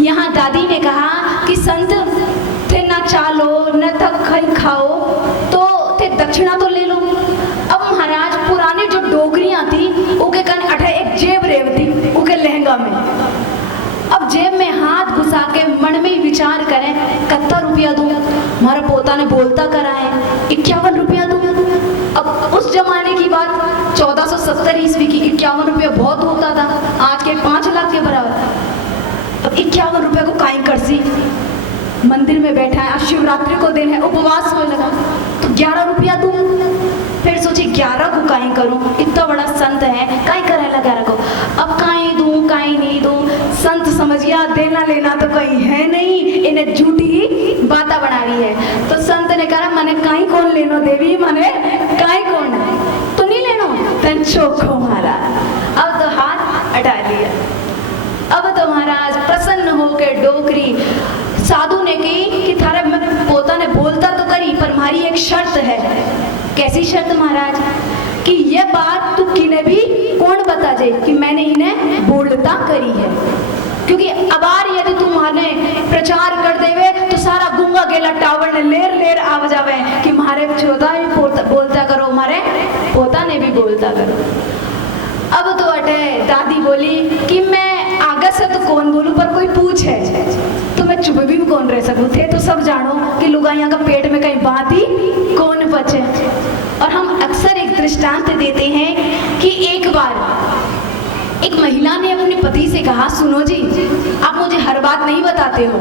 यहाँ दादी ने कहा कि संत थे ना चालो न तक खाई खाओ तो थे दक्षिणा तो ले लो। अब महाराज पुरानी जो डोगरियां थी उके कन अठे एक जेब रेवती उके लहंगा में। अब जेब में हाथ घुसा के मन में ही विचार करें कितना रुपया दूं। हमारा पोता ने बोलता करा है 51 रुपया दूं। अब उस जमाने की बात 1470 ईस्वी की 51 रुपया बहुत होता था, आज के 5 लाख के बराबर। अब 51 रुपये को काई कर सी, मंदिर में बैठा है, आज शिवरात्रि को दिन है, उपवास होने लगा तो 11 रुपया दूं। फिर सोची 11 को काई करूं, इतना बड़ा संत है काई करे लगा 11 को। अब काई दूं काई नहीं दूं, संत समझ गया देना लेना तो कहीं है नहीं, इन्हें झूठी बाता बना रही है। तो संत ने कहा मने काई कौन लेनो देवी, मने काई कौन तो नहीं लेनो तन चोखो मारा। अब तो हाथ हटा लिया। अब तो महाराज प्रसन्न होकर डोकरी साधु ने की कि थारे पोता ने बोलता तो करी पर हमारी एक शर्त है। कैसी शर्त महाराज? कि ये बात तू किने भी कौन बता जाए कि मैंने इन्हें बोलता करी है, क्योंकि अबार यदि तुम्हारे प्रचार कर देवे तो सारा गुंगा गेला टावर ने लेर लेर आव जावे कि मारे छोटा भी बोलता करो, हमारे पोता ने भी बोलता करो। अब तो अटे दादी बोली कि मैं आगे से तो कौन बोलूं पर कोई पूछे तो मैं चुप भी कौन रह सकूं। थे तो सब जानो कि लुगाइयां का पेट में कहीं बात ही कौन बचे। और हम अक्सर एक दृष्टांत देते हैं कि एक बार एक महिला ने अपने पति से कहा सुनो जी आप मुझे हर बात नहीं बताते हो।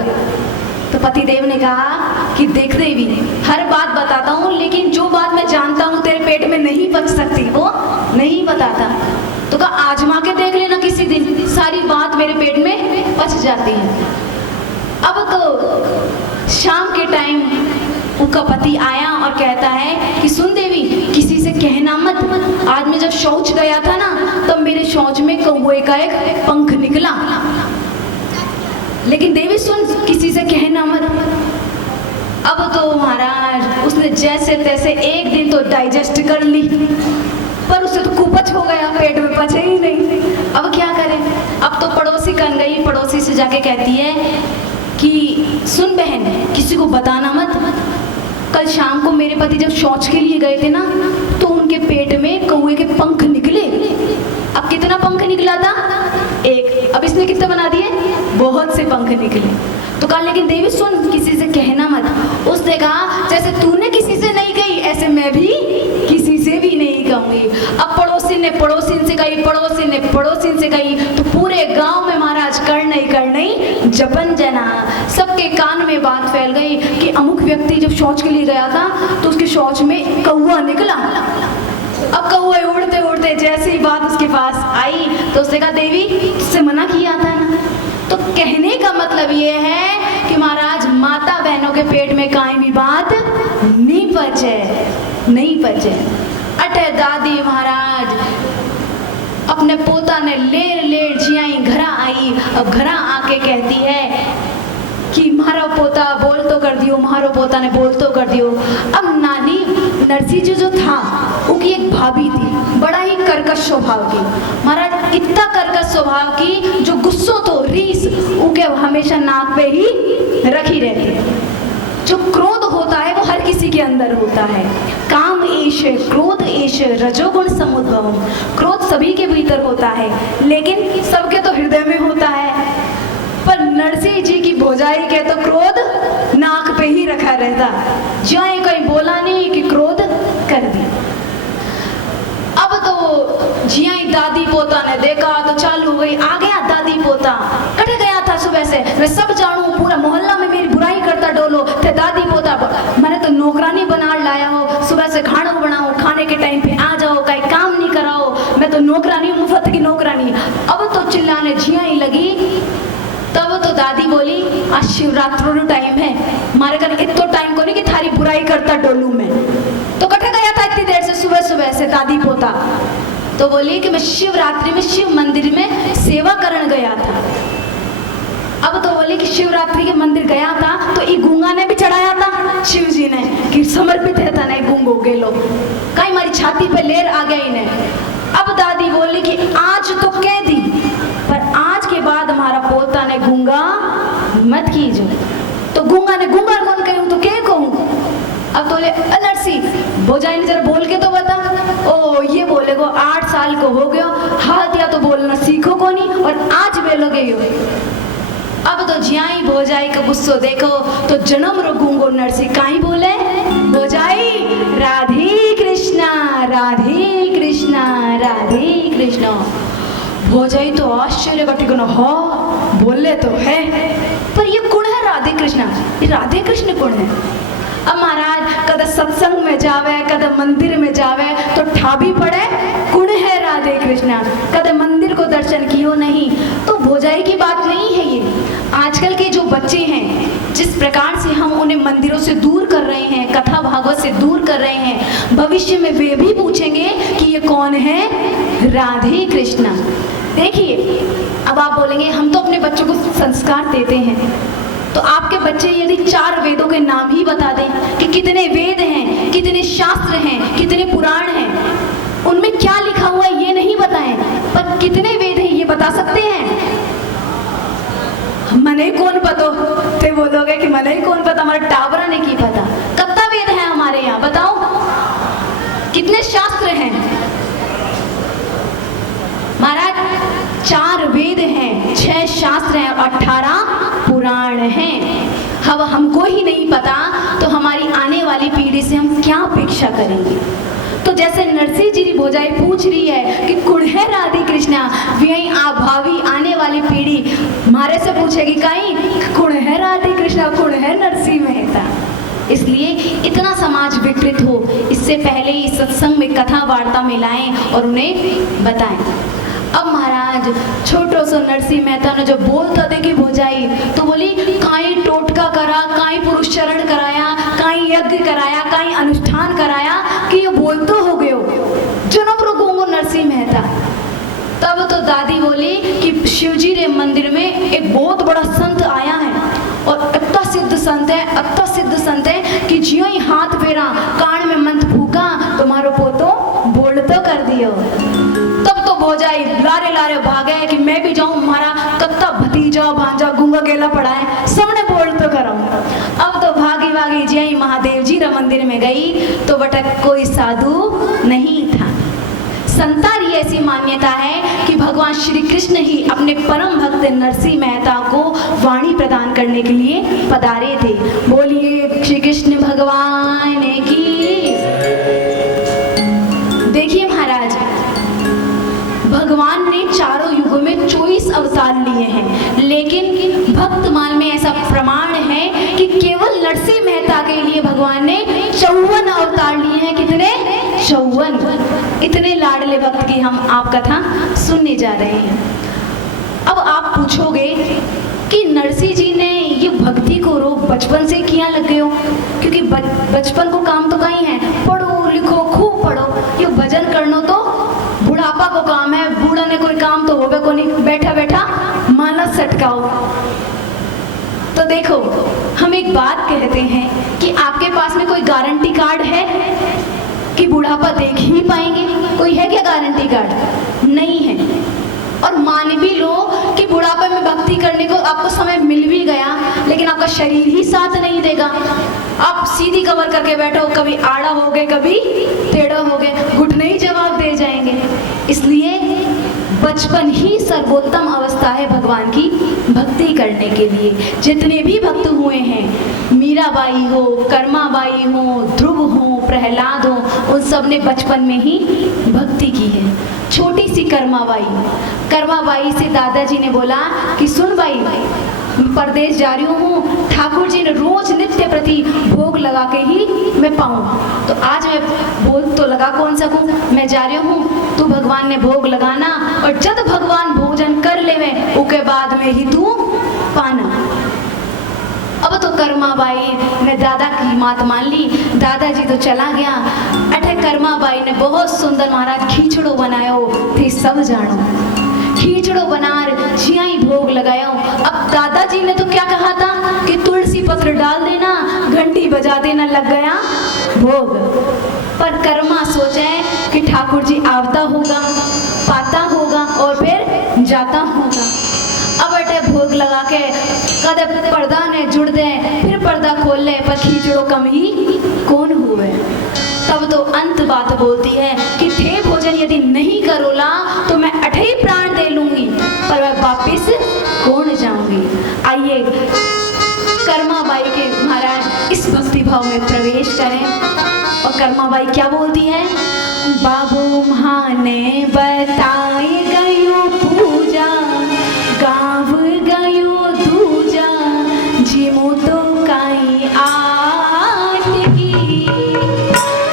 तो पति देव ने कहा कि देख देवी हर बात बताता हूँ लेकिन जो बात मैं जानता हूँ तेरे पेट में नहीं पच सकती वो नहीं बताता। तो कहा आजमा के देख लेना किसी दिन, सारी बात मेरे पेट में पच जाती है। अब तो शाम के टाइम उनका पति आया और कहता है कि सुन देवी किसी से कहना मत, आज मैं जब शौच गया था ना तब मेरे शौच में कौवे का एक पंख निकला, लेकिन देवी सुन किसी से कहना मत। अब तो महाराज उसने जैसे तैसे एक दिन तो डाइजेस्ट कर ली पर उसे तो कुपच हो गया, पेट में पचे ही नहीं। अब क्या करें? अब तो पड़ोसी कन गई, पड़ोसी से जाके कहती है कि सुन बहन किसी को बताना मत, कल शाम को मेरे पति जब शौच के लिए गए थे ना तो उनके पेट में कौवे के पंख निकले। अब कितना पंख निकला था? एक। अब इसने कितने बना दिए? बहुत से पंख निकले। तो कहा लेकिन देवी सुन किसी से कहना मत। उसने कहा जैसे तूने किसी से नहीं कही ऐसे मैं भी किसी से भी नहीं कहूंगी। अब पड़ोसी ने पड़ोसी से कही, पड़ोसी ने पड़ोसी से कही तो पूरे गांव में महाराज कर नहीं जपन जना सबके कान में बात फैल गई कि अमुक व्यक्ति जब शौच के लिए गया था तो उसके शौच में कौवा निकला। अब कौवे उड़ते उड़ते जैसी बात उसके पास आई तो उसने कहा देवी तुझसे मना किया था ना। तो कहने का मतलब ये है कि महाराज माता बहनों के पेट में काई भी बात नहीं पचे, नहीं पचे। अटे दादी महाराज अपने पोता ने लेर लेर जियाई घरा आई। अब घरा आके कहती है कि मारो पोता बोल तो कर दियो, मारो पोता ने बोल तो कर दियो। अब नानी नरसी जी जो था उनकी एक भाभी थी बड़ा ही कर्कश स्वभाव की, महाराज इतना कर्कश स्वभाव की जो गुस्सो तो रीस उनके हमेशा नाक पे ही रखी रहती। जो क्रोध होता है वो हर किसी के अंदर होता है। काम ईश क्रोध ईश रजोगुण समुद्भवम, क्रोध सभी के भीतर होता है लेकिन सबके तो हृदय में होता है। पर नरसिंह जी की भौजाई के तो क्रोध नाक पे ही रखा रहता, जाए कहीं बोला नहीं कि क्रोध कर दी। अब तो जियाई दादी पोता ने देखा तो चालू हो गई, आ गया दादी पोता, कट गया था सुबह से, मैं सब जानू पूरा मोहल्ला में मेरी बुराई करता डोलो थे दादी पोता, मैंने तो नौकरानी बना लाया हो, सुबह से खाना बनाओ, खाने के टाइम पे आ जाओ, कहीं काम नहीं कराओ, मैं तो नौकरानी मुफ्त की नौकरानी। अब तो चिल्लाने जियाई लगी। तब तो दादी बोली आज शिवरात्रि नो टाइम है, मारे कर इतो टाइम को नहीं कि थारी बुराई करता डोलू में। तो कटे गया था इतनी देर से सुबह सुबह से दादी पोता। तो बोली कि मैं शिवरात्रि में शिव मंदिर में सेवा करने गया था। अब तो बोली कि शिवरात्रि के मंदिर गया था तो ई गूंगा ने भी चढ़ाया था शिव जी ने कि समर्पित है था नहीं गूंगो के लो कहीं हमारी छाती पे लेर आ गया इन्हें। अब दादी बोली कि आज तो कह दी पर आज के बाद हमारा पोता ने गूंगा मत कीजो। तो गूंगा ने गूंगा कौन कहूँ तो के कहूँ। अब तो नरसी भोजाई ने जरा बोल के तो बता। ओ ये बोले को 8 साल को हो गयो, हाथ या तो बोलना सीखो को नहीं और आज बेलोगे यो। अब तो जियाई भोजाई का गुस्सो देखो तो जन्म रो गूंगो नरसी काई बोले भोजाई राधे कृष्णा राधे कृष्णा राधे कृष्णा। भोजाई तो आश्चर्य का ठिकाना हो बोले तो है, पर ये कौन है राधे कृष्णा, ये राधे कृष्ण कौन है। अब महाराज कद सत्संग में जावे कद मंदिर में जावे तो ठाबी पड़े कौन है राधे कृष्णा, कद मंदिर को दर्शन कियो नहीं। तो भोजाई की बात नहीं है ये। आजकल के जो बच्चे हैं जिस प्रकार से हम उन्हें मंदिरों से दूर कर रहे हैं, कथा भागवत से दूर कर रहे हैं, भविष्य में वे भी पूछेंगे कि ये कौन है राधे कृष्णा। देखिए अब आप बोलेंगे हम तो अपने बच्चों को संस्कार देते हैं, तो आपके बच्चे यदि 4 वेदों के नाम ही बता दें कि कितने वेद हैं, कितने शास्त्र हैं, कितने पुराण हैं, उनमें क्या लिखा हुआ है ये नहीं बताएं, पर कितने वेद हैं ये बता सकते हैं। मने कौन पतो तो बोलोगे कि मने कौन पता, हमारे टाबरा ने की पता। कितना वेद है हमारे यहाँ बताओ, कितने शास्त्र हैं महाराज। 4 वेद हैं, 6 शास्त्र हैं, 18 पुराण हैं। अब हमको ही नहीं पता तो हमारी आने वाली पीढ़ी से हम क्या अपेक्षा करेंगे। तो जैसे नरसी जी भोजाई पूछ रही है कि कुण है राधे कृष्णा, वही आप भावी आने वाली पीढ़ी हमारे से पूछेगी कहीं कुण है राधे कृष्णा, कुण है नरसी मेहता। इसलिए इतना समाज विकृत हो इससे पहले ही सत्संग में कथा वार्ता में लाएं और उन्हें बताएं। अब महाराज छोटो सो नरसी मेहता ने जो बोलता थे कि भोजाई तो बोली काई टोटका करा, काई पुरुष चरण कराया, काई यज्ञ कराया, काई अनुष्ठान कराया कि ये बोल तो हो गयो जन्म रोगोंगो नरसी मेहता। तब तो दादी बोली कि शिवजी रे मंदिर में एक बहुत बड़ा संत आया है और इतना सिद्ध संत है, इतना सिद्ध संत है कि जियो ही हाथ फेरा कान में मंत्र फूका तुम्हारो पोतो बोल तो कर दियो। तब तो भोजाई लारे लारे भागे कि मैं भी जाऊं, हमारा कत्ता भतीजा भांजा गूंगा गेला पड़ा है, सबने बोल तो करो। अब तो भागी भागी जय महादेव जी रा मंदिर में गई तो बटा कोई साधु नहीं था। संतारी ऐसी मान्यता है कि भगवान श्री कृष्ण ही अपने परम भक्त नरसी मेहता को वाणी प्रदान करने के लिए पधारे थे। बोलिए श्री कृष्ण भगवान की। देखिए महाराज भगवान ने चारों युगों में 24 अवतार लिए हैं, लेकिन भक्तमाल में ऐसा प्रमाण है कि केवल नरसी मेहता के लिए भगवान ने 54 अवतार लिए हैं। कितने? 54। इतने लाडले भक्त की हम आप कथा सुनने जा रहे हैं। अब आप पूछोगे कि नरसी जी ने ये भक्ति को रोग बचपन से किया लगे हो, क्योंकि बचपन को काम तो कहीं है, पढ़ो लिखो खूब पढ़ो, ये भजन करना तो बुढ़ापा को काम है, बूढ़ा ने कोई काम तो होगा को नहीं, बैठा बैठा मानस सटकाओ। तो देखो हम एक बात कहते हैं कि आपके पास में कोई गारंटी कार्ड है कि बुढ़ापा देख ही पाएंगे? कोई है क्या गारंटी कार्ड? नहीं है। और मान भी लो कि बुढ़ापे में भक्ति करने को आपको समय मिल भी गया, लेकिन आपका शरीर ही साथ नहीं देगा। आप सीधी कमर करके बैठो, कभी आड़ा हो गए कभी टेढ़ा हो गए, घुटने ही जवाब दे जाएंगे। इसलिए बचपन ही सर्वोत्तम अवस्था है भगवान की भक्ति करने के लिए। जितने भी भक्त हुए हैं, मीराबाई हो, कर्माबाई हो, ध्रुव हो, प्रहलाद हो, उन सब ने बचपन में ही भक्ति की है। छोटी सी कर्माबाई से दादाजी ने बोला कि सुन भाई, परदेश जा रही हूँ, ठाकुर जी ने रोज नित्य प्रति भोग लगा के ही मैं पाऊँ, तो आज मैं भोग तो लगा कौन सकूँ, मैं जा रही हूँ, तू भगवान ने भोग लगाना और जब भगवान भोजन कर लेवे उसके बाद में ही तू पाना। अब तो कर्माबाई ने दादा की बात मान ली, दादाजी तो चला गया। अठे कर्माबाई ने बहुत सुंदर महाराज खींचड़ो बनायो थे, सब जानो खींचड़ो बनार जिया ही भोग लगायो। अब दादाजी ने तो क्या कहा था कि तुलसी पत्र डाल देना, घंटी बजा देना, लग गया भोग। पर कर्मा सोचे कि ठाकुर जी आवता होगा, पाता होगा और फिर जाता होगा। अब अटे भोग लगा के कदे पर्दा ने जुड़ दे फिर पर्दा खोल ले पर खींचड़ो कम ही कौन हुए। तब तो अंत बात बोलती है कि थे भोजन यदि नहीं करोला तो मैं अठे ही प्राण दे लूंगी पर मैं वापिस कौन जाऊंगी। आइए कर्माबाई के महाराज इस भक्ति भाव में प्रवेश करें और कर्माबाई क्या बोलती है। बाबू माने बताई गयो पूजा गाँव गयो दूजा जिमो तो काई आट की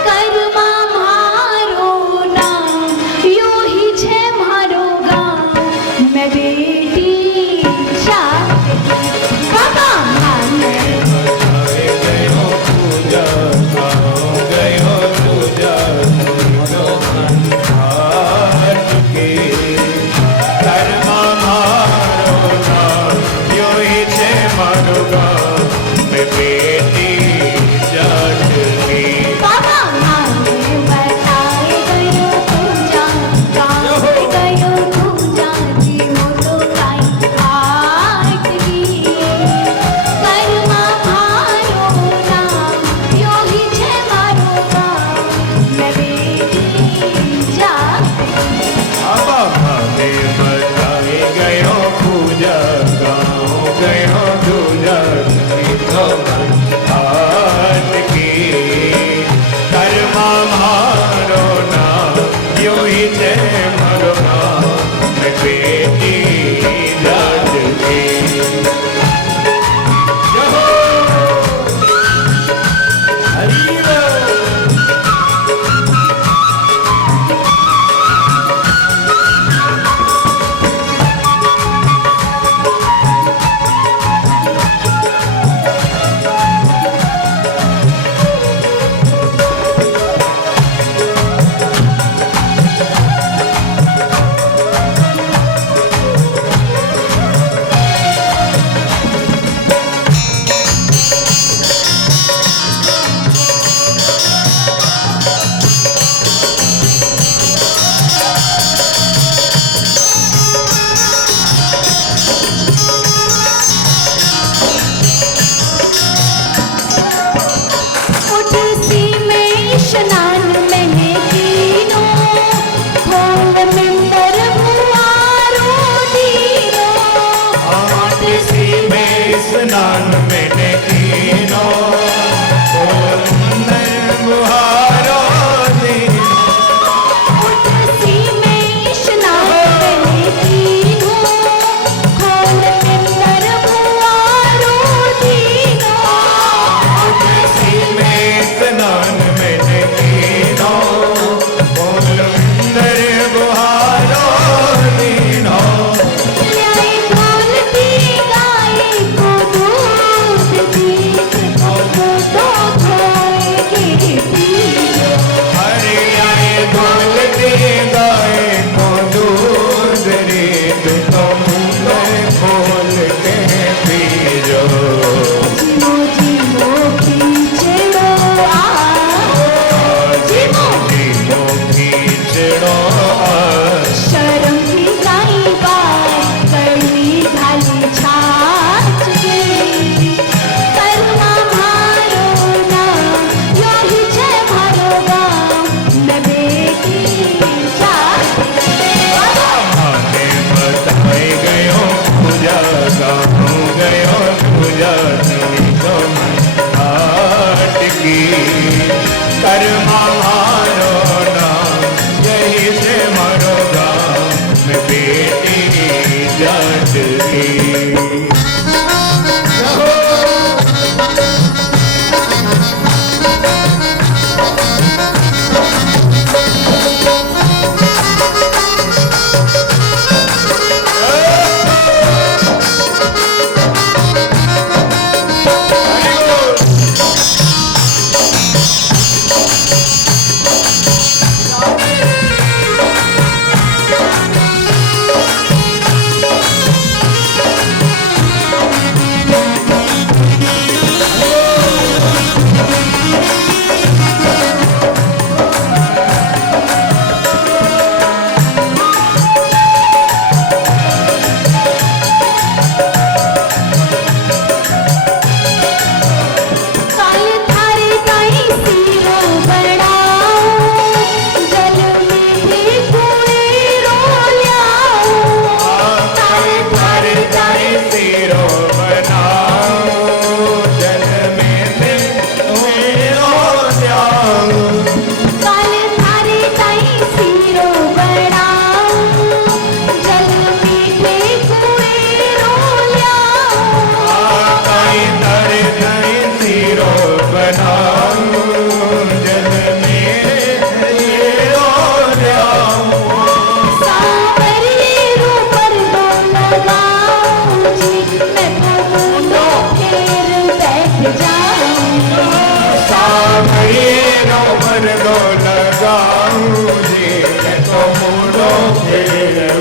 कर्मा मारो ना यो ही छे मारो गाँव मैं बेटी बाबा माने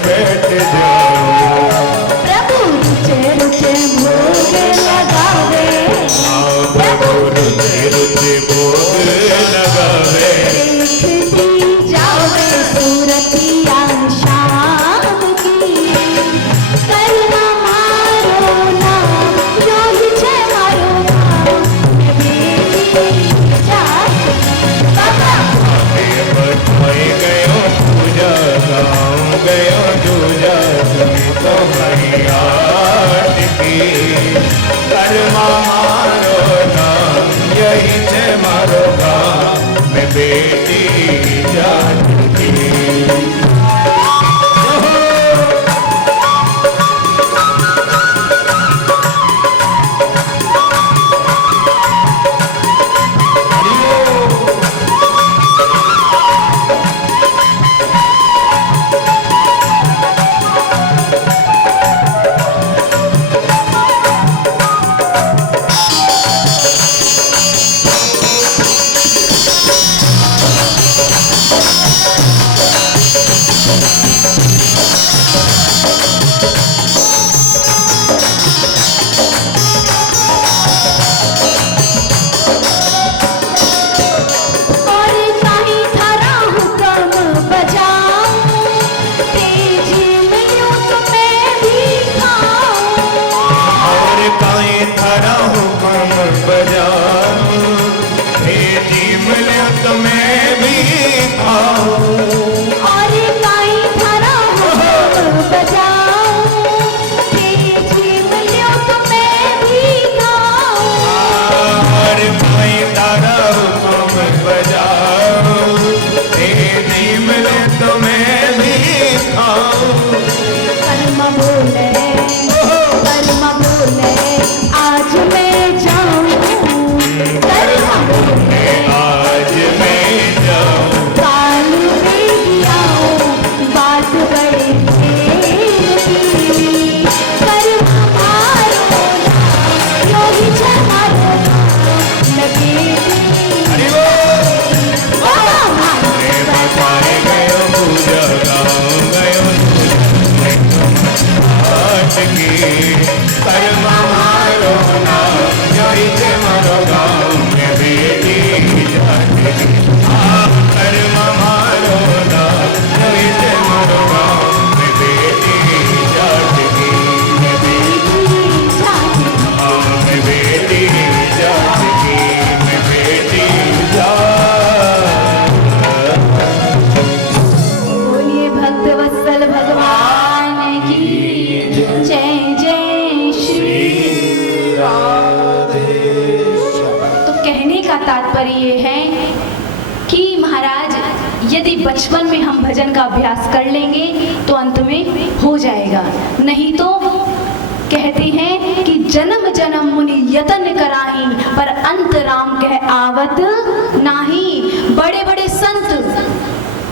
बैठ जाऊं। प्रभु रुचे रुचे भोग लगावे, प्रभु रुचे रुचे भोग लगावे। देखती जावे सूरतिया शाम की, करना मारो नाम जो हिचे मारो बधाई गयो पूजा गाऊं गयो दूजा सुनी तो मैया की। कर्मा मारो नाम यही छे मारो गाम मैं बेटी जानकी। तात्पर्य ये है कि महाराज यदि बचपन में हम भजन का अभ्यास कर लेंगे तो अंत में हो जाएगा, नहीं तो कहते हैं कि जन्म जन्म मुनि यतन कराही पर अंत राम कह आवत नाही। बड़े बड़े संत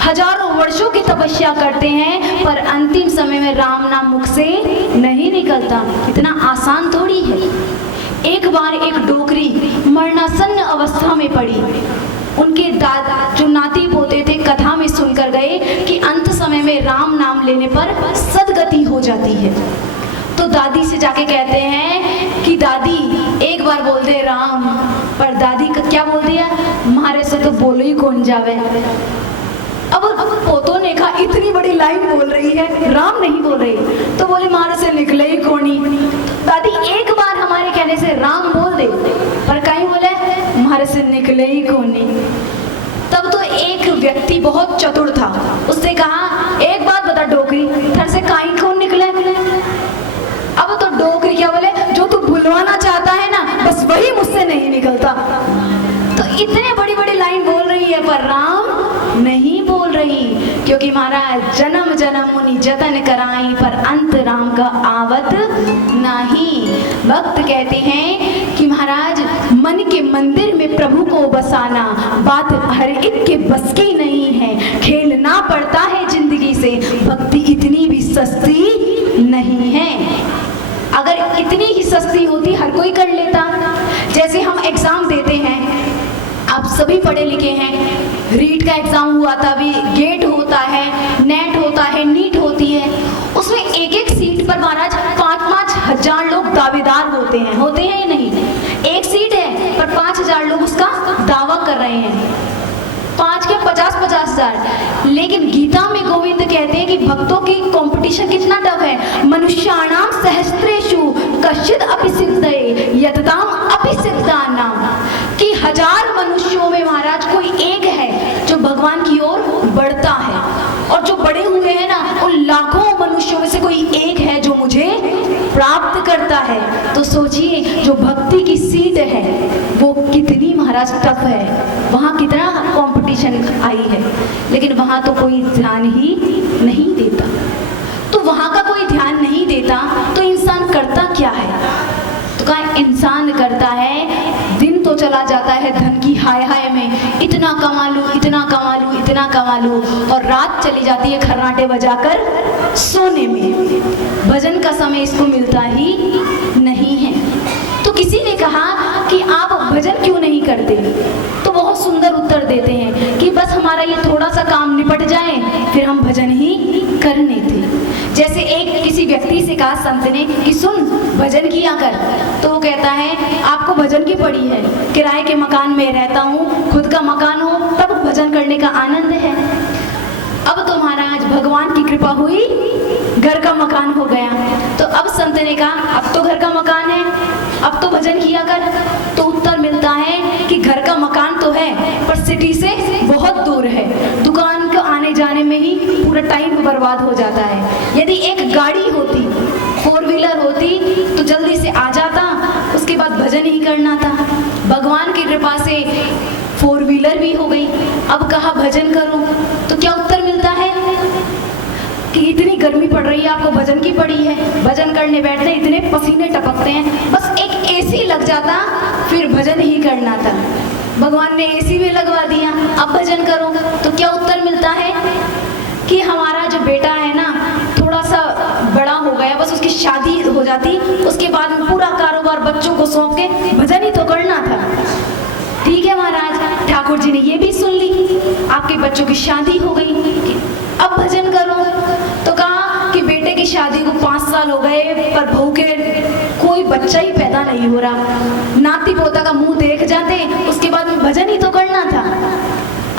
हजारों वर्षों की तपस्या करते हैं पर अंतिम समय में राम नाम मुख से नहीं निकलता। इतना आसान थोड़ी है। एक बार एक डोकरी मरणासन्न अवस्था में पड़ी। उनके दादा जो नाती पोते थे कथा में सुनकर गए कि अंत समय में राम नाम लेने पर सदगति हो जाती है। तो दादी से जाके कहते हैं कि दादी एक बार बोल दे राम, पर दादी का क्या बोल दिया, हमारे से तो बोलो ही कौन जावे। अब पोतों ने कहा इतनी बड़ी लाइन बोल रही है, राम नहीं बोल रही, तो बोले हमारे से निकले ही कौनी। दादी एक बार हमारे कहने से राम बोल दे, पर कहीं बोले हमारे से निकले ही कौनी। तब तो एक व्यक्ति बहुत चतुर था, उससे कहा एक बात बता डोकरी, थर से काई कौन निकले। अब तो डोकरी क्या बोले, जो तू भुलवाना चाहता है ना बस वही मुझसे नहीं निकलता। तो इतने बड़ी बड़ी लाइन बोल रही है पर राम नहीं बोल रही, क्योंकि महाराज जन्म जन्म मुनि जतन कराई पर अंत राम का आवत नहीं। भक्त कहते हैं कि महाराज मन के मंदिर में प्रभु को बसाना बात हर एक के बस की नहीं है, खेलना पड़ता है जिंदगी से, भक्ति इतनी भी सस्ती नहीं है। अगर इतनी ही सस्ती होती हर कोई कर लेता। जैसे हम एग्जाम देते हैं, आप सभी पढ़े लिखे हैं, रीट का एग्जाम हुआ था, अभी गेट होता है, नेट होता है, नीट पर महाराज 5-5 हजार लोग दावेदार होते हैं या नहीं? एक सीट है पर 5,000 लोग उसका दावा कर रहे हैं, 5 के 50-50 हजार। लेकिन गीता में गोविंद कहते हैं कि भक्तों की कंपटीशन कितना टफ है। मनुष्याणाम सहस्त्रेषु कश्चिद अपि सिद्धये यतताम अपि सिद्धानाम, कि 1000 मनुष्यों में महाराज कोई एक है जो भगवान की ओर बढ़ता है, और जो बड़े हुए हैं ना उन लाखों मनुष्यों में से कोई एक है जो मुझे प्राप्त करता है। तो सोचिए जो भक्ति की सीट है वो कितनी महाराज टफ है, वहाँ कितना कंपटीशन आई है, लेकिन वहाँ तो कोई ध्यान ही नहीं देता। तो वहाँ का कोई ध्यान नहीं देता तो इंसान करता क्या है? तो कहा इंसान करता है, दिन तो चला जाता है धन की हाय हाय में, इतना कमा लूं, इतना कमा लूं, इतना कमा लूं, और रात चली जाती है खर्राटे बजाकर सोने में। भजन का समय इसको मिलता ही नहीं है। तो किसी ने कहा कि आप भजन क्यों नहीं करते? तो बहुत सुंदर उत्तर देते हैं कि बस हमारा ये थोड़ा सा काम निपट जाए फिर हम भजन ही करने थे। जैसे एक किसी व्यक्ति से कहा संत ने कि सुन भजन किया कर, तो वो कहता है आपको भजन की पड़ी है, किराए के मकान में रहता हूँ, खुद का मकान हो तब भजन करने का आनंद है। अब तो महाराज भगवान की कृपा हुई, घर का मकान हो गया। तो अब संत ने कहा अब तो घर का मकान है, अब तो भजन किया कर। तो उत्तर मिलता है कि घर का मकान तो है पर सिटी से बहुत दूर है, दुकान को आने जाने में ही पूरा टाइम बर्बाद हो जाता है। यदि एक गाड़ी होती, 4 व्हीलर होती तो जल्दी से आ जाता, उसके बाद भजन ही करना था। भगवान की कृपा से 4 व्हीलर भी हो गई। अब कहा भजन करो, तो क्या उत्तर मिलता है कि इतनी गर्मी पड़ रही है, आपको भजन की पड़ी है, भजन करने बैठते इतने पसीने टपकते हैं, बस एक एसी लग जाता फिर भजन ही करना था। भगवान ने एसी भी लगवा दिया, अब भजन करो। तो क्या उत्तर मिलता है कि हमारा जो बेटा है ना थोड़ा सा बड़ा हो गया, बस उसकी शादी हो जाती, उसके बाद में पूरा कारोबार बच्चों को सौंप के भजन ही तो करना था। ठीक है महाराज, ठाकुर जी ने ये भी सुन ली, आपके बच्चों की शादी हो गई, अब भजन करो। तो कहा कि बेटे की शादी को 5 साल हो गए पर बहू के कोई बच्चा ही पैदा नहीं हो रहा, नाती पोता का मुंह देख जाते, उसके बाद में भजन ही तो करना था।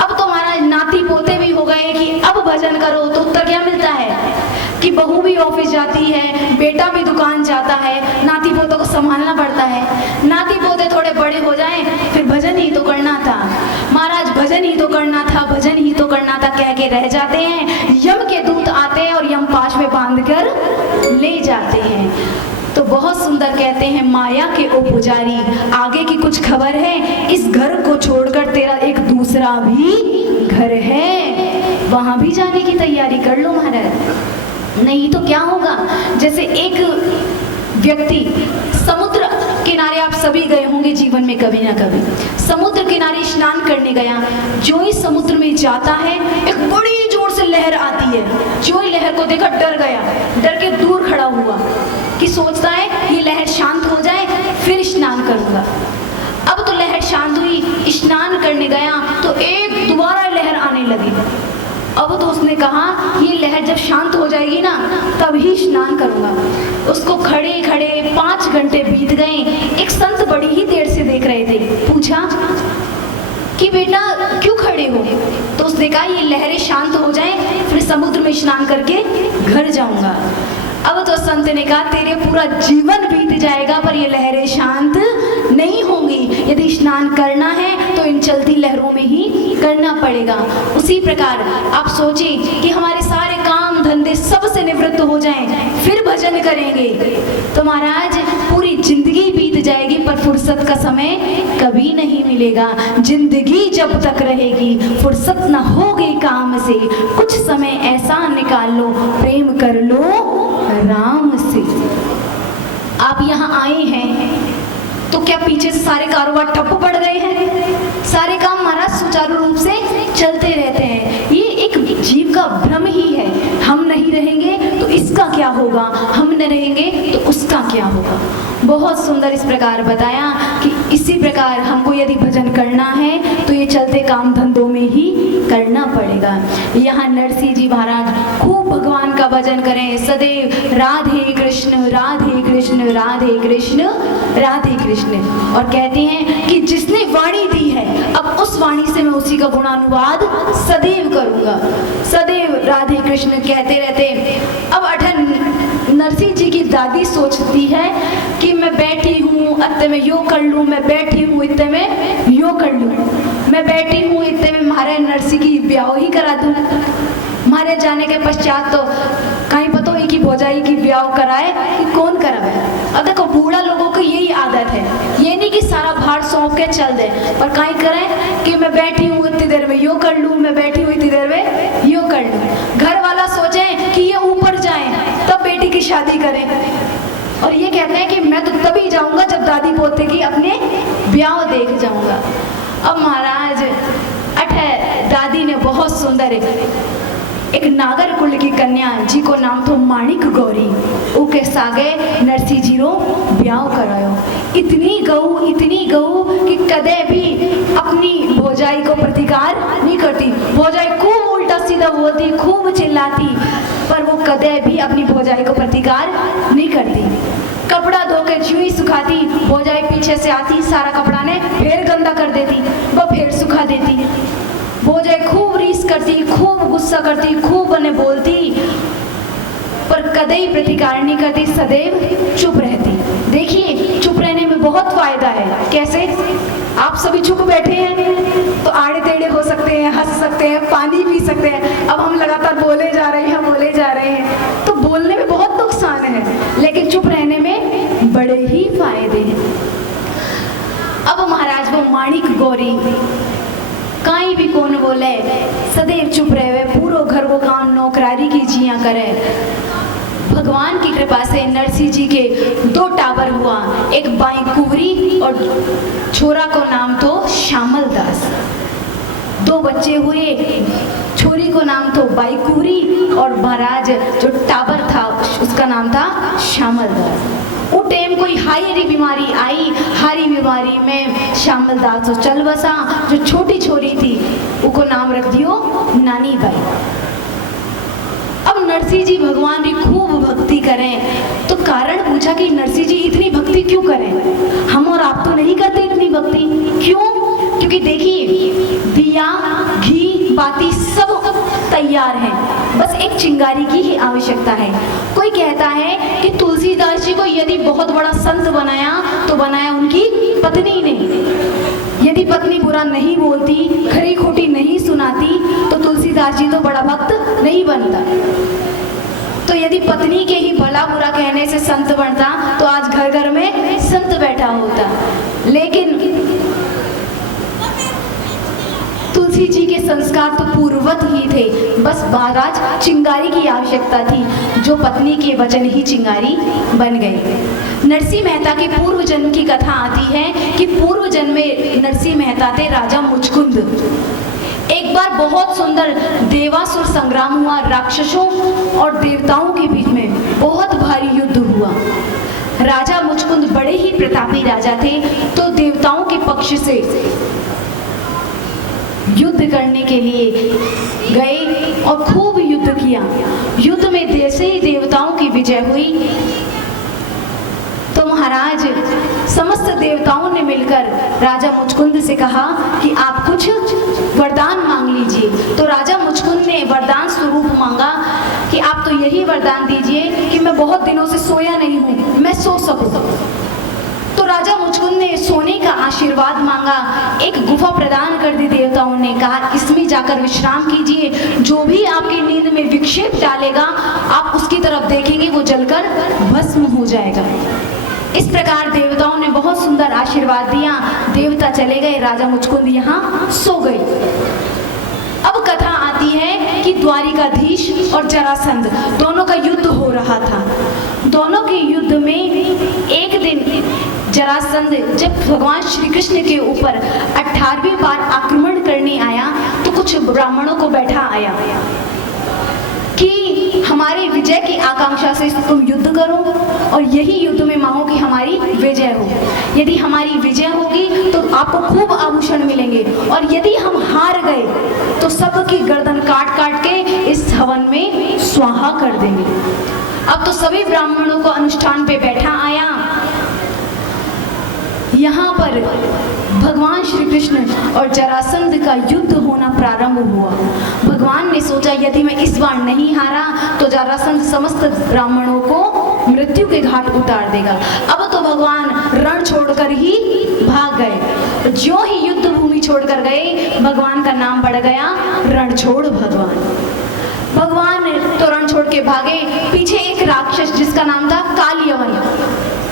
अब तो महाराज नाती पोते भी हो गए कि अब भजन करो। तो उत्तर क्या मिलता है कि बहू भी ऑफिस जाती है, बेटा भी दुकान जाता है, नाती पोतों को संभालना पड़ता है, नाती पोते थोड़े बड़े हो जाएं फिर भजन ही तो करना था। महाराज भजन ही तो करना था, भजन ही तो करना था कह के रह जाते हैं। यम के दूत आते हैं और यम पाश में बांध कर ले जाते हैं। तो बहुत सुंदर कहते हैं माया के ओ पुजारी, आगे की कुछ खबर है, इस घर को छोड़कर तेरा एक दूसरा भी घर है, वहां भी जाने की तैयारी कर लो महाराज। नहीं तो क्या होगा, जैसे एक व्यक्ति समुद्र किनारे, आप सभी गए होंगे जीवन में कभी ना कभी, समुद्र किनारे स्नान करने गया, जो ही समुद्र में जाता है एक बड़ी जोर से लहर आती है, जो ही लहर को देखा डर गया, डर के दूर खड़ा हुआ कि सोचता है ये लहर शांत हो जाए फिर स्नान करूंगा। अब तो लहर शांत हुई, स्नान करने गया तो एक दोबारा लहर आने लगी। अब तो उसने कहा ये लहर जब शांत हो जाएगी ना तब ही स्नान करूंगा। उसको खड़े खड़े 5 घंटे बीत गए। एक संत बड़ी ही देर से देख रहे थे, पूछा कि बेटा क्यों खड़े हो? तो उसने कहा ये लहरें शांत हो जाएं फिर समुद्र में स्नान करके घर जाऊंगा। अब तो संत ने कहा तेरे पूरा जीवन बीत जाएगा पर ये लहरें शांत नहीं होंगी, यदि स्नान करना है तो इन चलती लहरों में ही करना पड़ेगा। उसी प्रकार आप सोचें कि हमारे सारे काम धंधे सब से निवृत्त हो जाएं फिर भजन करेंगे तो महाराज पूरी जिंदगी बीत जाएगी पर फुर्सत का समय कभी नहीं मिलेगा। जिंदगी जब तक रहेगी फुर्सत न होगी काम से, कुछ समय ऐसा निकाल लो प्रेम कर लो राम से। आप यहाँ आए हैं तो क्या पीछे से सारे कारोबार ठप पड़ गए हैं? सारे काम महाराज सुचारू रूप से चलते रहते हैं। ये एक जीव का भ्रम ही है, हम नहीं रहेंगे तो इसका क्या होगा, हम न रहेंगे तो उसका क्या होगा। बहुत सुंदर इस प्रकार बताया कि इसी प्रकार हमको यदि भजन करना है तो ये चलते काम धंधों में ही करना पड़ेगा। यहाँ नरसिंह जी महाराज खूब भगवान का भजन करें, सदैव राधे कृष्ण कृष्ण राधे कृष्ण राधे कृष्ण राधे कृष्ण। और कहते हैं कि जिसने वाणी दी है, अब उस वाणी से मैं उसी का गुणानुवाद सदैव करूंगा। सदैव राधे कृष्ण कहते रहते। अब अठन नरसिंह जी की दादी सोचती है कि मैं बैठी हूँ अत्ते में यो कर लूँ, मैं बैठी हूँ इतने में यो कर लूँ, मैं बैठी हूँ इतने में महाराज नरसिंह की ब्याह ही करा दूँ। मारे जाने के पश्चात तो कहीं पता ही कि भौजाई की ब्याह कराए कि कौन कराए। अब देखो बूढ़ा लोगों की यही आदत है, ये नहीं कि सारा भार सौंप के चल दे, पर कहीं करें कि मैं बैठी हूँ इतनी देर में यो कर लूँ, मैं बैठी हूँ इतनी देर में यो कर लूँ। घर वाला सोचे कि ये ऊपर जाए तब बेटी की शादी करें, और ये कहते हैं कि मैं तो तभी जाऊंगा जब दादी पोते की अपने ब्याह देख जाऊंगा। अब महाराज दादी ने बहुत सुंदर एक नागर कुल की कन्या जी को नाम तो माणिक गौरी उके सागे नरसिंह जी रो ब्याह करायो। इतनी गऊ कि कदे भी अपनी भौजाई को प्रतिकार नहीं करती। भौजाई खूब उल्टा सीधा बोलती, खूब चिल्लाती, पर वो कदे भी अपनी भौजाई को प्रतिकार नहीं करती। कपड़ा धो के चुई सुखाती, भौजाई पीछे से आती, सारा कपड़ा ने फिर गंदा कर देती, वो फिर सुखा देती। भौजाई खूब रीस करती, खूब गुस्सा करती, खूब बने बोलती, पर कदई प्रतिकार नहीं करती, सदैव चुप रहती। देखिए चुप रहने में बहुत फायदा है। कैसे? आप सभी चुप बैठे हैं तो आड़े टेढ़े हो सकते हैं, हंस सकते हैं, पानी पी सकते हैं। अब हम लगातार बोले जा रहे हैं, तो बोलने में बहुत नुकसान है, लेकिन चुप रहने में बड़े ही फायदे हैं। अब महाराज वो माणिक गौरी काई भी कौन बोले, सदैव चुप रहे, पूरो घर को काम नौकरारी की जिया करे। भगवान की कृपा से नरसिंह जी के 2 टाबर हुआ, एक बाई कुंवरी और छोरा को नाम तो श्यामल दास। 2 बच्चे हुए, छोरी को नाम तो बाई कुंवरी और महाराज जो टाबर था उसका नाम था श्यामल दास। वो टाइम कोई हारी बीमारी आई, हारी बीमारी में श्यामल दास तो चल बसा। जो छोटी छोरी थी उसको नाम रख दियो नानी बाई। अब नरसिंह जी भगवान की खूब भक्ति करें, तो कारण पूछा कि नरसिंह जी इतनी भक्ति क्यों करें? हम और आप तो नहीं करते इतनी भक्ति, क्यों? क्योंकि देखिए दिया घी बाती सब तैयार है, बस एक चिंगारी की ही आवश्यकता है। कोई कहता है कि तुलसीदास जी को यदि बहुत बड़ा संत बनाया तो बनाया उनकी पत्नी ने। यदि पत्नी बुरा नहीं बोलती, खरी खोटी नहीं सुनाती, तो तुलसीदास जी तो बड़ा भक्त नहीं बनता। तो यदि पत्नी के ही भला बुरा कहने से संत बनता तो आज घर घर में संत बैठा होता। लेकिन तुलसी जी के संस्कार तो पूर्ववत ही थे, बस महाराज चिंगारी की आवश्यकता थी, जो पत्नी के वचन ही चिंगारी बन गई। नरसिंह मेहता के पूर्व जन्म की कथा आती है कि पूर्व जन्म में नरसिंह मेहता थे राजा मुचकुंद। एक बार बहुत सुंदर देवासुर संग्राम हुआ, राक्षसों और देवताओं के बीच में बहुत भारी युद्ध हुआ। राजा मुचकुंद बड़े ही प्रतापी राजा थे, तो देवताओं के पक्ष से युद्ध करने के लिए गए और खूब युद्ध किया। युद्ध में जैसे ही देवताओं की विजय हुई तो महाराज समस्त देवताओं ने मिलकर राजा मुचकुंद से कहा कि आप कुछ वरदान मांग लीजिए। तो राजा मुचकुंद ने वरदान स्वरूप मांगा कि आप तो यही वरदान दीजिए कि मैं बहुत दिनों से सोया नहीं हूँ, मैं सो सकूं। तो राजा मुचकुंद ने सोने का आशीर्वाद मांगा, एक गुफा प्रदान कर दी देवताओं ने, कहा इसमें जाकर विश्राम कीजिए, जो भी आपकी नींद में विक्षेप डालेगा आप उसकी तरफ देखेंगे वो जलकर भस्म हो जाएगा। इस प्रकार देवताओं ने बहुत सुंदर आशीर्वाद दिया, देवता चले गए, राजा मुचकुंद यहाँ सो गए। अब कथा आती है कि द्वारिकाधीश और जरासंध दोनों का युद्ध हो रहा था। दोनों के युद्ध में एक दिन जरासंध जब भगवान श्री कृष्ण के ऊपर 18वीं बार आक्रमण करने आया तो कुछ ब्राह्मणों को बैठा आया कि हमारी विजय की आकांक्षा से तुम युद्ध करो और यही युद्ध में मांगो कि हमारी विजय हो। यदि हमारी विजय होगी तो आपको खूब आभूषण मिलेंगे, और यदि हम हार गए तो सबकी गर्दन काट काट के इस हवन में स्वाहा कर देंगे। अब तो सभी ब्राह्मणों को अनुष्ठान पे बैठा आया। यहाँ पर भगवान श्री कृष्ण और जरासंध का युद्ध होना प्रारंभ हुआ। भगवान ने सोचा यदि मैं इस बार नहीं हारा तो जरासंध समस्त ब्राह्मणों को मृत्यु के घाट उतार देगा। अब तो भगवान रण छोड़कर ही भाग गए। जो ही युद्ध भूमि छोड़कर गए, भगवान का नाम बढ़ गया रणछोड़ भगवान। भगवान तो रण छोड़ के भागे। पीछे एक राक्षस जिसका नाम था कालयवन,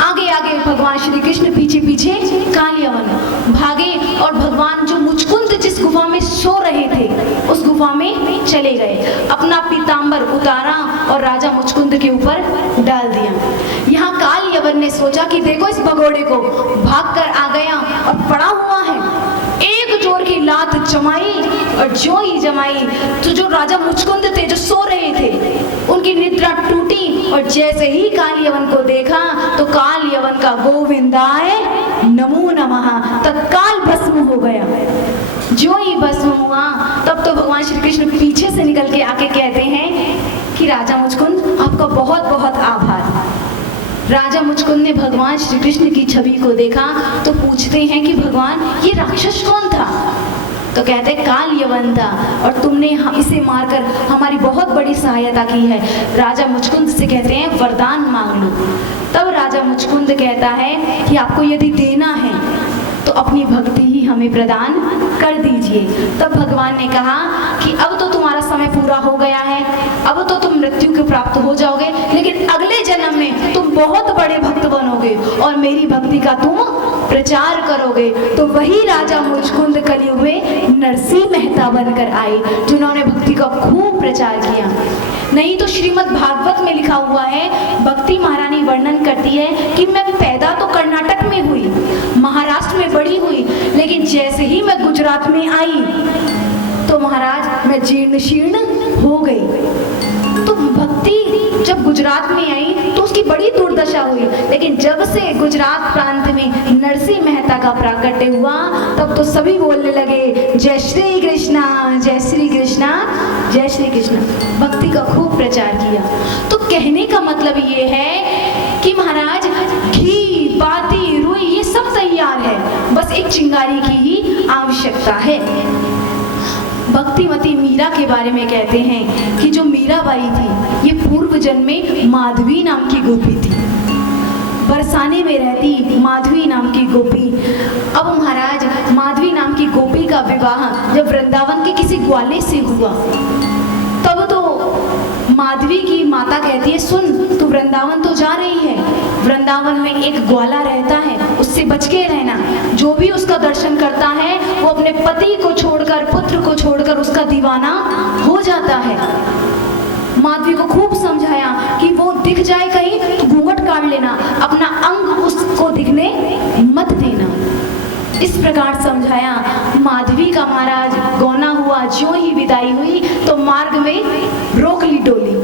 आगे आगे भगवान श्री कृष्ण पीछे पीछे कालयवन भागे और भगवान जो मुचकुंद जिस गुफा में सो रहे थे उस गुफा में चले गए। अपना पीतांबर उतारा और राजा मुचकुंद के ऊपर डाल दिया। यहाँ कालयवन ने सोचा कि देखो इस भगोड़े को, भाग कर आ गया और पड़ा हुआ है। एक जोर की लात जमाई और जो ही जमाई तो जो राजा मुचकुंद थे जो सो रहे थे उनकी निद्रा टूटी और जैसे ही कालयवन को देखा तो कालयवन का गोविंदाय नमो नमः तत्काल भस्म हो गया। जो ही भस्म हुआ तब तो भगवान श्री कृष्ण पीछे से निकल के आके कहते हैं कि राजा मुचकुंद आपका बहुत बहुत आभार। राजा मुचकुंद ने भगवान श्री कृष्ण की छवि को देखा तो पूछते हैं कि भगवान ये राक्षस कौन था? तो कहते कालयवन था और तुमने इसे मारकर हमारी बहुत बड़ी सहायता की है। राजा मुचकुंद से कहते हैं वरदान मांग लो। तब राजा मुचकुंद कहता है कि आपको यदि देना है तो अपनी भक्ति ही हमें प्रदान कर दीजिए। तब भगवान ने कहा कि अब तो तुम्हारा समय पूरा हो गया है, अब तो तुम मृत्यु को प्राप्त हो जाओगे, लेकिन अगले जन्म में तुम बहुत बड़े भक्त बनोगे और मेरी भक्ति का तुम प्रचार करोगे। तो वही राजा मुचकुंद कलयुग में नरसिंह मेहता बनकर आए जिन्होंने भक्ति का खूब प्रचार किया। नहीं तो श्रीमद् भागवत में लिखा हुआ है, भक्ति महारानी वर्णन करती है कि मैं पैदा तो कर्नाटक में हुई, महाराष्ट्र में बड़ी हुई, लेकिन जैसे ही मैं गुजरात में आई तो महाराज मैं जीर्ण शीर्ण हो गई। तो भक्ति जब गुजरात में आई तो उसकी बड़ी दुर्दशा हुई, लेकिन जब से गुजरात प्रांत में नरसिंह मेहता का प्राकट्य हुआ तब तो सभी बोलने लगे जय श्री कृष्णा जय श्री कृष्णा जय श्री कृष्णा। भक्ति का खूब प्रचार किया। तो कहने का मतलब ये है कि महाराज घी बाती रुई ये सब तैयार है, बस एक चिंगारी की ही आवश्यकता है। भक्तिमती मीरा के बारे में कहते हैं कि जो मीराबाई थी ये पूर्व जन्म में माधवी नाम की गोपी थी, बरसाने में रहती माधवी नाम की गोपी। अब महाराज माधवी नाम की गोपी का विवाह जब वृंदावन के किसी ग्वाले से हुआ तब तो माधवी की माता कहती है सुन तू वृंदावन तो जा रही है, वृंदावन में एक ग्वाला रहता है उससे बच के रहना, जो भी उसका दर्शन करता है वो अपने पति को छोड़कर पुत्र को छोड़कर उसका दीवाना हो जाता है। माधवी को खूब समझाया कि वो दिख जाए कहीं तो घूंघट काट लेना, अपना अंग उसको दिखने मत देना। इस प्रकार समझाया। माधवी का महाराज गौना हुआ, जो ही विदाई हुई तो मार्ग में रोक ली डोली।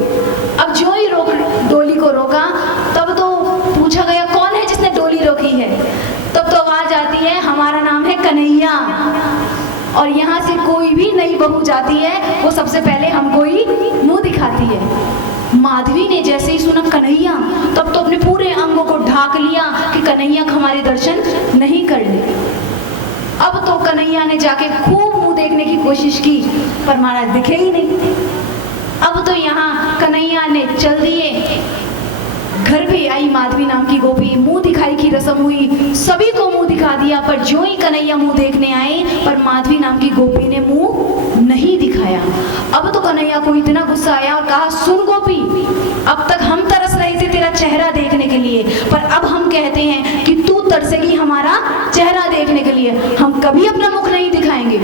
अब जो ही डोली को रोका तब तो पूछा गया कौन है जिसने डोली रोकी है? तब तो आवाज आती है हमारा नाम है कन्हैया, और यहाँ से कोई भी नई बहू जाती है वो सबसे पहले हमको ही मुंह दिखाती है। माधवी ने जैसे ही सुना कन्हैया तब तो अपने पूरे अंगों को ढाक लिया कि कन्हैया हमारे दर्शन नहीं कर ले। अब तो कन्हैया ने जाके खूब मुंह देखने की कोशिश की पर महाराज दिखे ही नहीं। अब तो यहाँ कन्हैया ने चल दिए, घर पे आई माधवी नाम की गोपी, मुंह दिखाई की रस्म हुई, सभी को मुंह दिखा दिया, पर जो ही कन्हैया मुंह देखने आए पर माधवी नाम की गोपी ने मुंह नहीं दिखाया। अब तो कन्हैया को इतना गुस्सा आया और कहा सुन गोपी, अब तक हम तरस रहे थे तेरा चेहरा देखने के लिए, पर अब हम कहते हैं कि तू तरसेगी हमारा चेहरा देखने के लिए, हम कभी अपना मुख नहीं दिखाएंगे।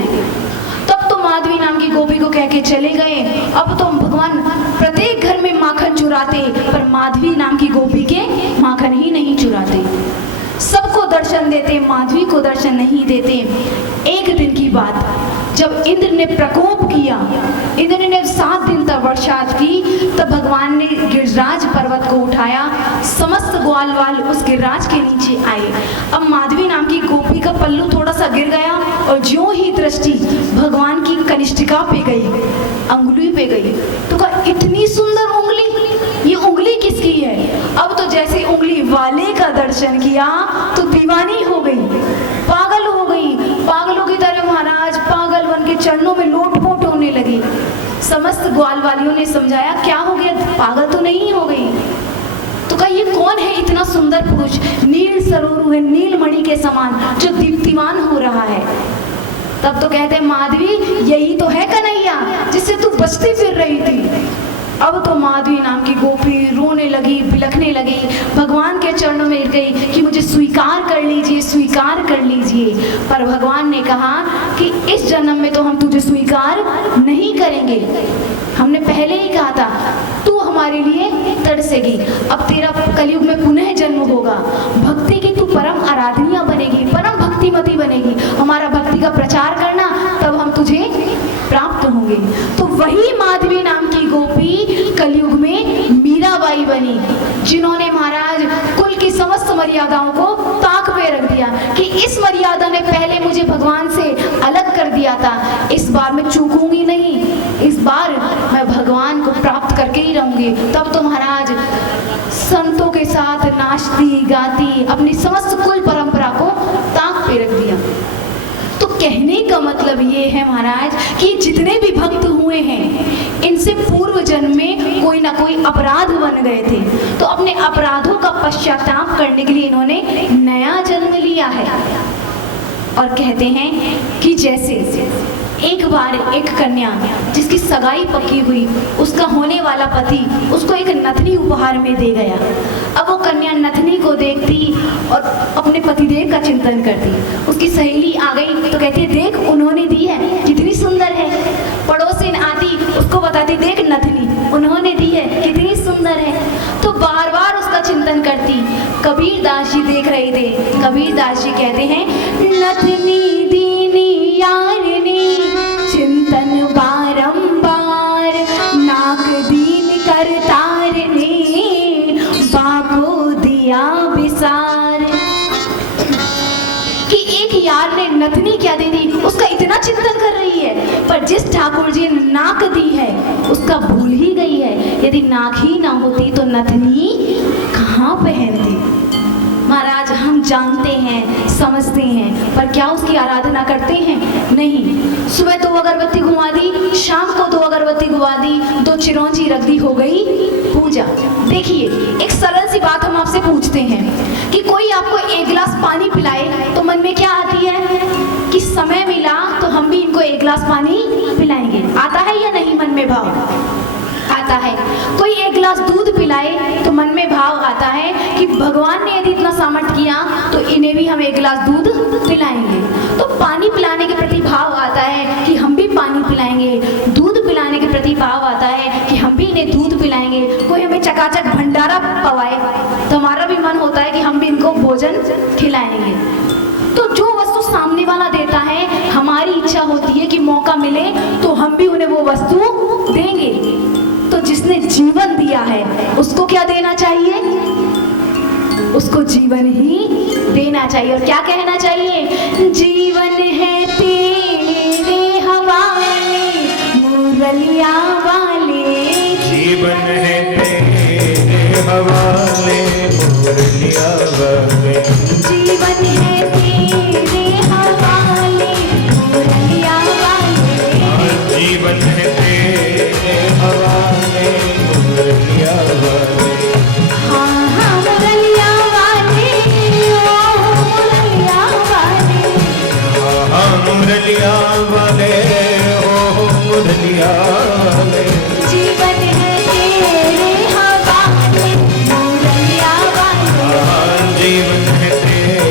तब तो माधवी नाम की गोपी को कह के चले गए। अब तो भगवान प्रत्येक घर में माखन चुराते पर माधवी नाम की गोपी के माखन ही नहीं चुराते, सबको दर्शन देते, माधवी को दर्शन नहीं देते। एक दिन की बात, जब इंद्र ने प्रकोप किया, इंद्र ने 7 दिन तक बरसात की, तब भगवान ने गिरिराज पर्वत को उठाया, समस्त ग्वाल वाल उस गिरिराज के नीचे आए। अब माधवी नाम की गोपी का पल्लू थोड़ा सा गिर गया और जो ही दृष्टि भगवान की कनिष्ठिका पे गई, अंगुली पे गई, तो कहा इतनी सुंदर उंगली, ये उंगली किसकी दर्शन किया तो दीवानी हो गई, पागल हो गई, पागलों की तरह महाराज पागल बन के चरणों में लोटपोट होने लगी। समस्त ग्वाल वालियों ने समझाया क्या हो गया, पागल तो नहीं हो गई। तो कहा ये कौन है इतना सुंदर पुरुष, नील सरोरु है, नीलमणि के समान जो दीप्तिमान हो रहा है। तब तो कहते माधवी यही तो है कन्हैया जिससे तू बचती फिर रही थी। अब तो माधवी नाम की गोपी रोने लगी, बिलखने लगी, भगवान के चरणों में गिर गई कि मुझे स्वीकार कर लीजिए, स्वीकार कर लीजिए। पर भगवान ने कहा कि इस जन्म में तो हम तुझे स्वीकार नहीं करेंगे। हमने पहले ही कहा था तू हमारे लिए तरसेगी, अब तेरा कलयुग में पुनः जन्म होगा, भक्ति की तू परम आराधनीय बनेगी, परम भक्तिमती बनेगी, हमारा भक्ति का प्रचार करना, तब हम तुझे प्राप्त होंगे। तो वही माधवी नाम की गोपी कलयुग में मीराबाई बनी, जिन्होंने महाराज कुल की समस्त मर्यादाओं को ताक पे रख दिया कि इस मर्यादा ने पहले मुझे भगवान से अलग कर दिया था, इस बार मैं चूकूंगी नहीं, इस बार मैं भगवान को प्राप्त करके ही रहूंगी। तब तो महाराज संतों के साथ नाचती गाती अपनी समस्त कुल परंपरा को ताक पे रख दिया। तो कहने का मतलब ये है महाराज कि जितने भी भक्त हुए हैं इनसे पूर्व जन्म में कोई ना कोई अपराध बन गए थे, तो अपने अपराधों का पश्चाताप करने के लिए इन्होंने नया जन्म लिया है। और कहते हैं कि जैसे एक बार एक कन्या जिसकी सगाई पक्की हुई, उसका होने वाला पति उसको एक नथनी उपहार में दे गया। अब वो कन्या नथनी को देखती और अपने पतिदेव का चिंतन करती। उसकी सहेली आ गई तो कहती देख उन्होंने दी है, कितनी सुंदर है। पड़ोसिन आती उसको बताती देख नथनी उन्होंने दी है, कितनी सुंदर है। तो बार बार उसका चिंतन करती। कबीर दास जी देख रहे थे। कबीर दास जी कहते हैं नथनी दीनी यारनी चिंतन बारंबार, नाक दीन कर तारने बाको दिया विसार। कि एक यार ने नथनी क्या दे दी, उसका इतना चिंतन कर रही है, पर जिस ठाकुर जी ने नाक दी है उसका भूल ही गई है। यदि नाक ही ना होती तो नथनी कहाँ पहनती। महाराज हम जानते हैं, समझते हैं, पर क्या उसकी आराधना करते हैं? नहीं। सुबह 2 अगरबत्ती घुमा दी, शाम को 2 अगरबत्ती घुमा दी, 2 चिरौंजी रख दी, हो गई पूजा। देखिए एक सरल सी बात हम आपसे पूछते हैं कि कोई आपको 1 गिलास पानी पिलाए तो मन में क्या आती है कि समय मिला तो हम भी इनको 1 गिलास पानी पिलाएंगे। आता है या नहीं मन में भाव? आता है। कोई 1 गिलास दूध पिलाए तो मन में भाव आता है कि भगवान ने यदि इतना सामर्थ्य किया तो इन्हें भी हम 1 गिलास दूध पिलाएंगे। तो पानी पिलाने के प्रति भाव आता है कि हम भी पानी पिलाएंगे। दूध पिलाने के प्रति भाव आता है कि हम भी इन्हें दूध पिलाएंगे। कोई हमें चकाचक भंडारा पवाए तो हमारा भी मन होता है कि हम भी इनको भोजन खिलाएंगे। तो जो वस्तु सामने वाला देता है, हमारी इच्छा होती है कि मौका मिले तो हम भी उन्हें वो वस्तु देंगे। तो जिसने जीवन दिया है उसको क्या देना चाहिए? उसको जीवन ही देना चाहिए। और क्या कहना चाहिए? जीवन है तेरे हवाले मुरलिया वाले, जीवन है तेरे हवाले मुरलिया वाले, जीवन है तेरे हवाले मुरलिया वाले, जीवन है तेरे हवाले मुरलिया वाले। हाँ हाँ मुरलिया वाले, ओ मुरलिया वाले, हाँ मुरलिया वाले, ओ मुरलिया वाले, जीवन है तेरे हवाले मुरलिया वाले, हाँ जीवन है तेरे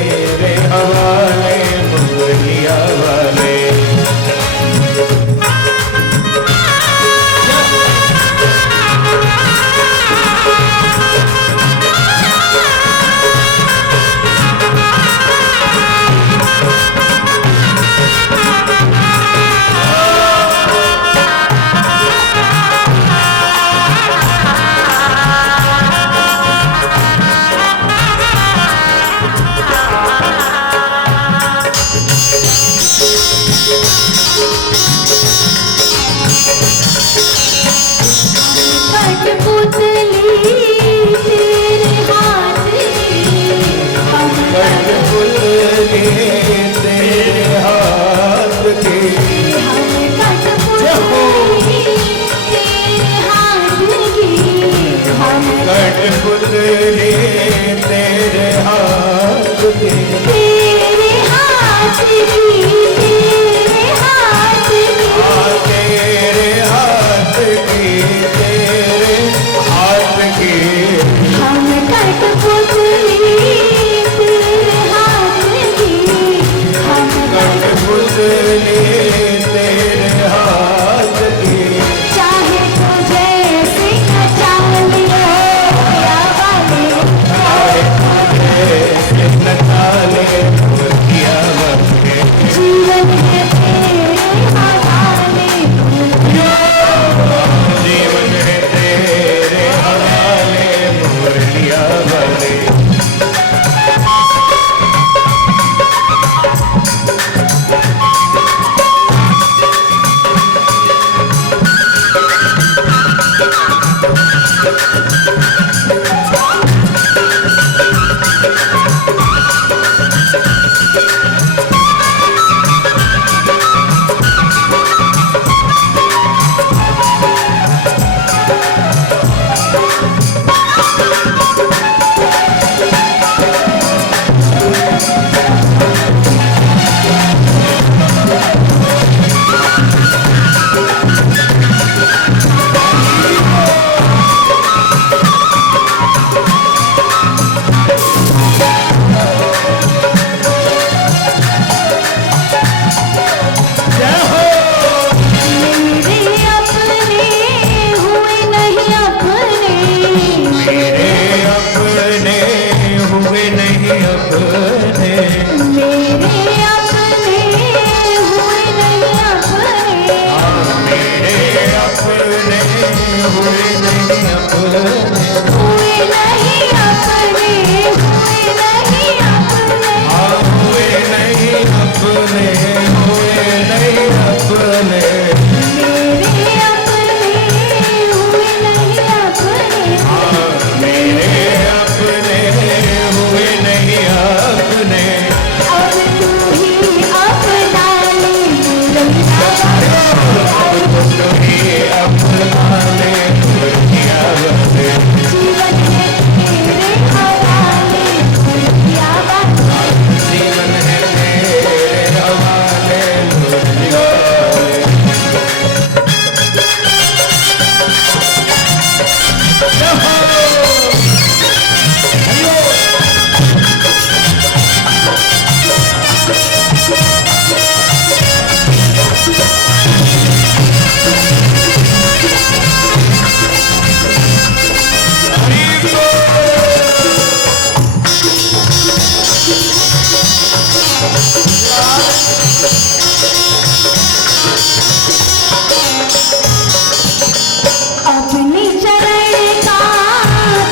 अपनी चरण का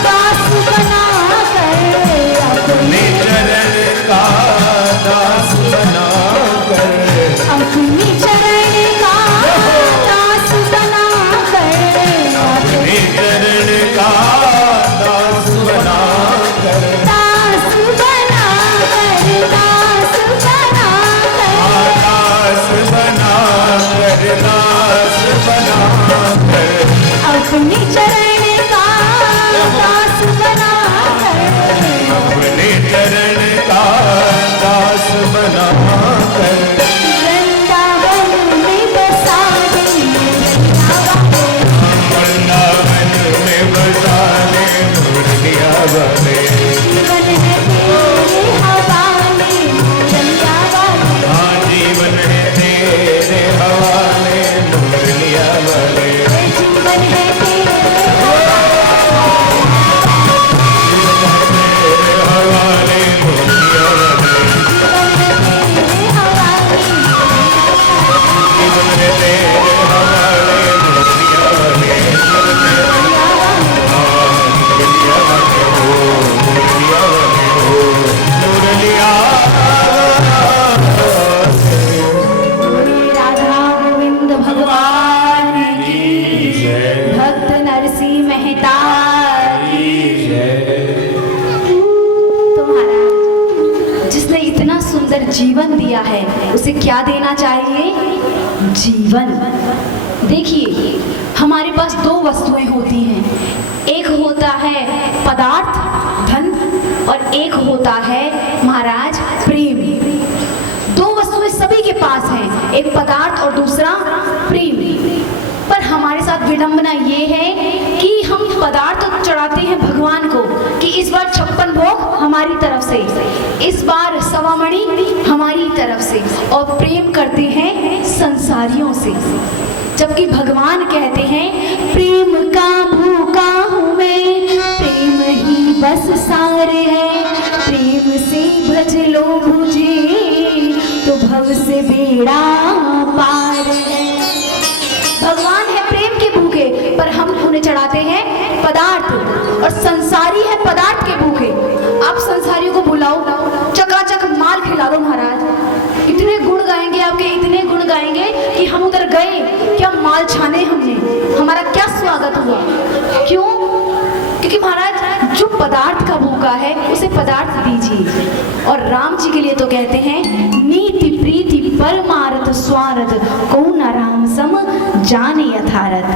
दास बना कर, अपने चरण का दास बना कर, अपनी चरण का दास बना कर, अपने चरण का दास बना कर, दास बना कर, दास बना कर, दास बना कर, दास बना कर, अपनी चरण का दास बना कर, अपने चरण का दास बना कर, वृंदावन में बसा दे वृंदावन में बसा ले मुरलिया वाले, जीवन है तेरे हवाले मुरलिया वाले, हाँ जीवन है तेरे हवाले मुरलिया वाले, जीवन है तेरे हवाले मुरलिया वाले, जीवन है तेरे हवाले मुरलिया वाले, मुरलिया वाले हो, मुरलिया वाले हो, मुरलिया राधा गोविंद भगवान की जय भक्त नरसिंह मेहता तो महाराज, जिसने इतना सुंदर जीवन दिया है उसे क्या देना चाहिए? जीवन। देखिए, हमारे पास दो वस्तुएं होती हैं, एक होता है पदार्थ धन और एक होता है महाराज प्रेम। दो वस्तुएं सभी के पास हैं, एक पदार्थ और दूसरा प्रेम। पर हमारे साथ विडंबना ये है कि हम पदार्थ तो चढ़ाते हैं भगवान को कि इस बार 56 भोग हमारी तरफ से, इस बार सवामणि हमारी तरफ से, और प्रेम करते हैं संसारियों से। जबकि भगवान कहते हैं प्रेम का भूखा हूँ मैं, प्रेम ही बस सार है, प्रेम से भज लो मुझे तो भव से बेड़ा पार है। भगवान है प्रेम के भूखे, पर हम उन्हें चढ़ाते हैं पदार्थ, और संसारी है पदार्थ के भूखे। आप संसारियों को बुलाओ, चकाचक माल खिला दो महाराज, इतने गुण गाएंगे आपके, इतने गुण गाएंगे कि हम उधर गए, क्या माल छाने हमने, हमारा क्या स्वागत हुआ। क्यों? क्योंकि महाराज जो पदार्थ का भूखा है उसे पदार्थ दीजिए। और राम जी के लिए तो कहते हैं नीति प्रीति परमार्थ स्वार्थ कौन राम सम जाने यथारथ।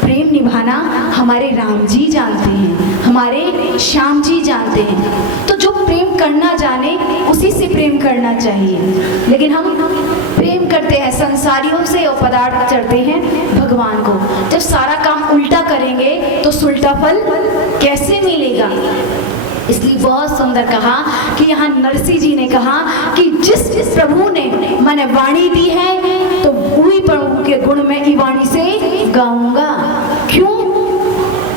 प्रेम निभाना हमारे राम जी जानते हैं, हमारे श्याम जी जानते हैं। तो जो प्रेम करना जाने उसी से प्रेम करना चाहिए। लेकिन हम प्रेम करते हैं संसारियों से और पदार्थ चढ़ते हैं भगवान को। जब सारा काम उल्टा करेंगे तो सुलटा फल कैसे मिलेगा? इसलिए बहुत सुंदर कहा कि यहाँ नरसिंह जी ने कहा कि जिस प्रभु ने मैंने वाणी दी है तो वही प्रभु के गुण में ई वाणी से गाऊंगा। क्यों?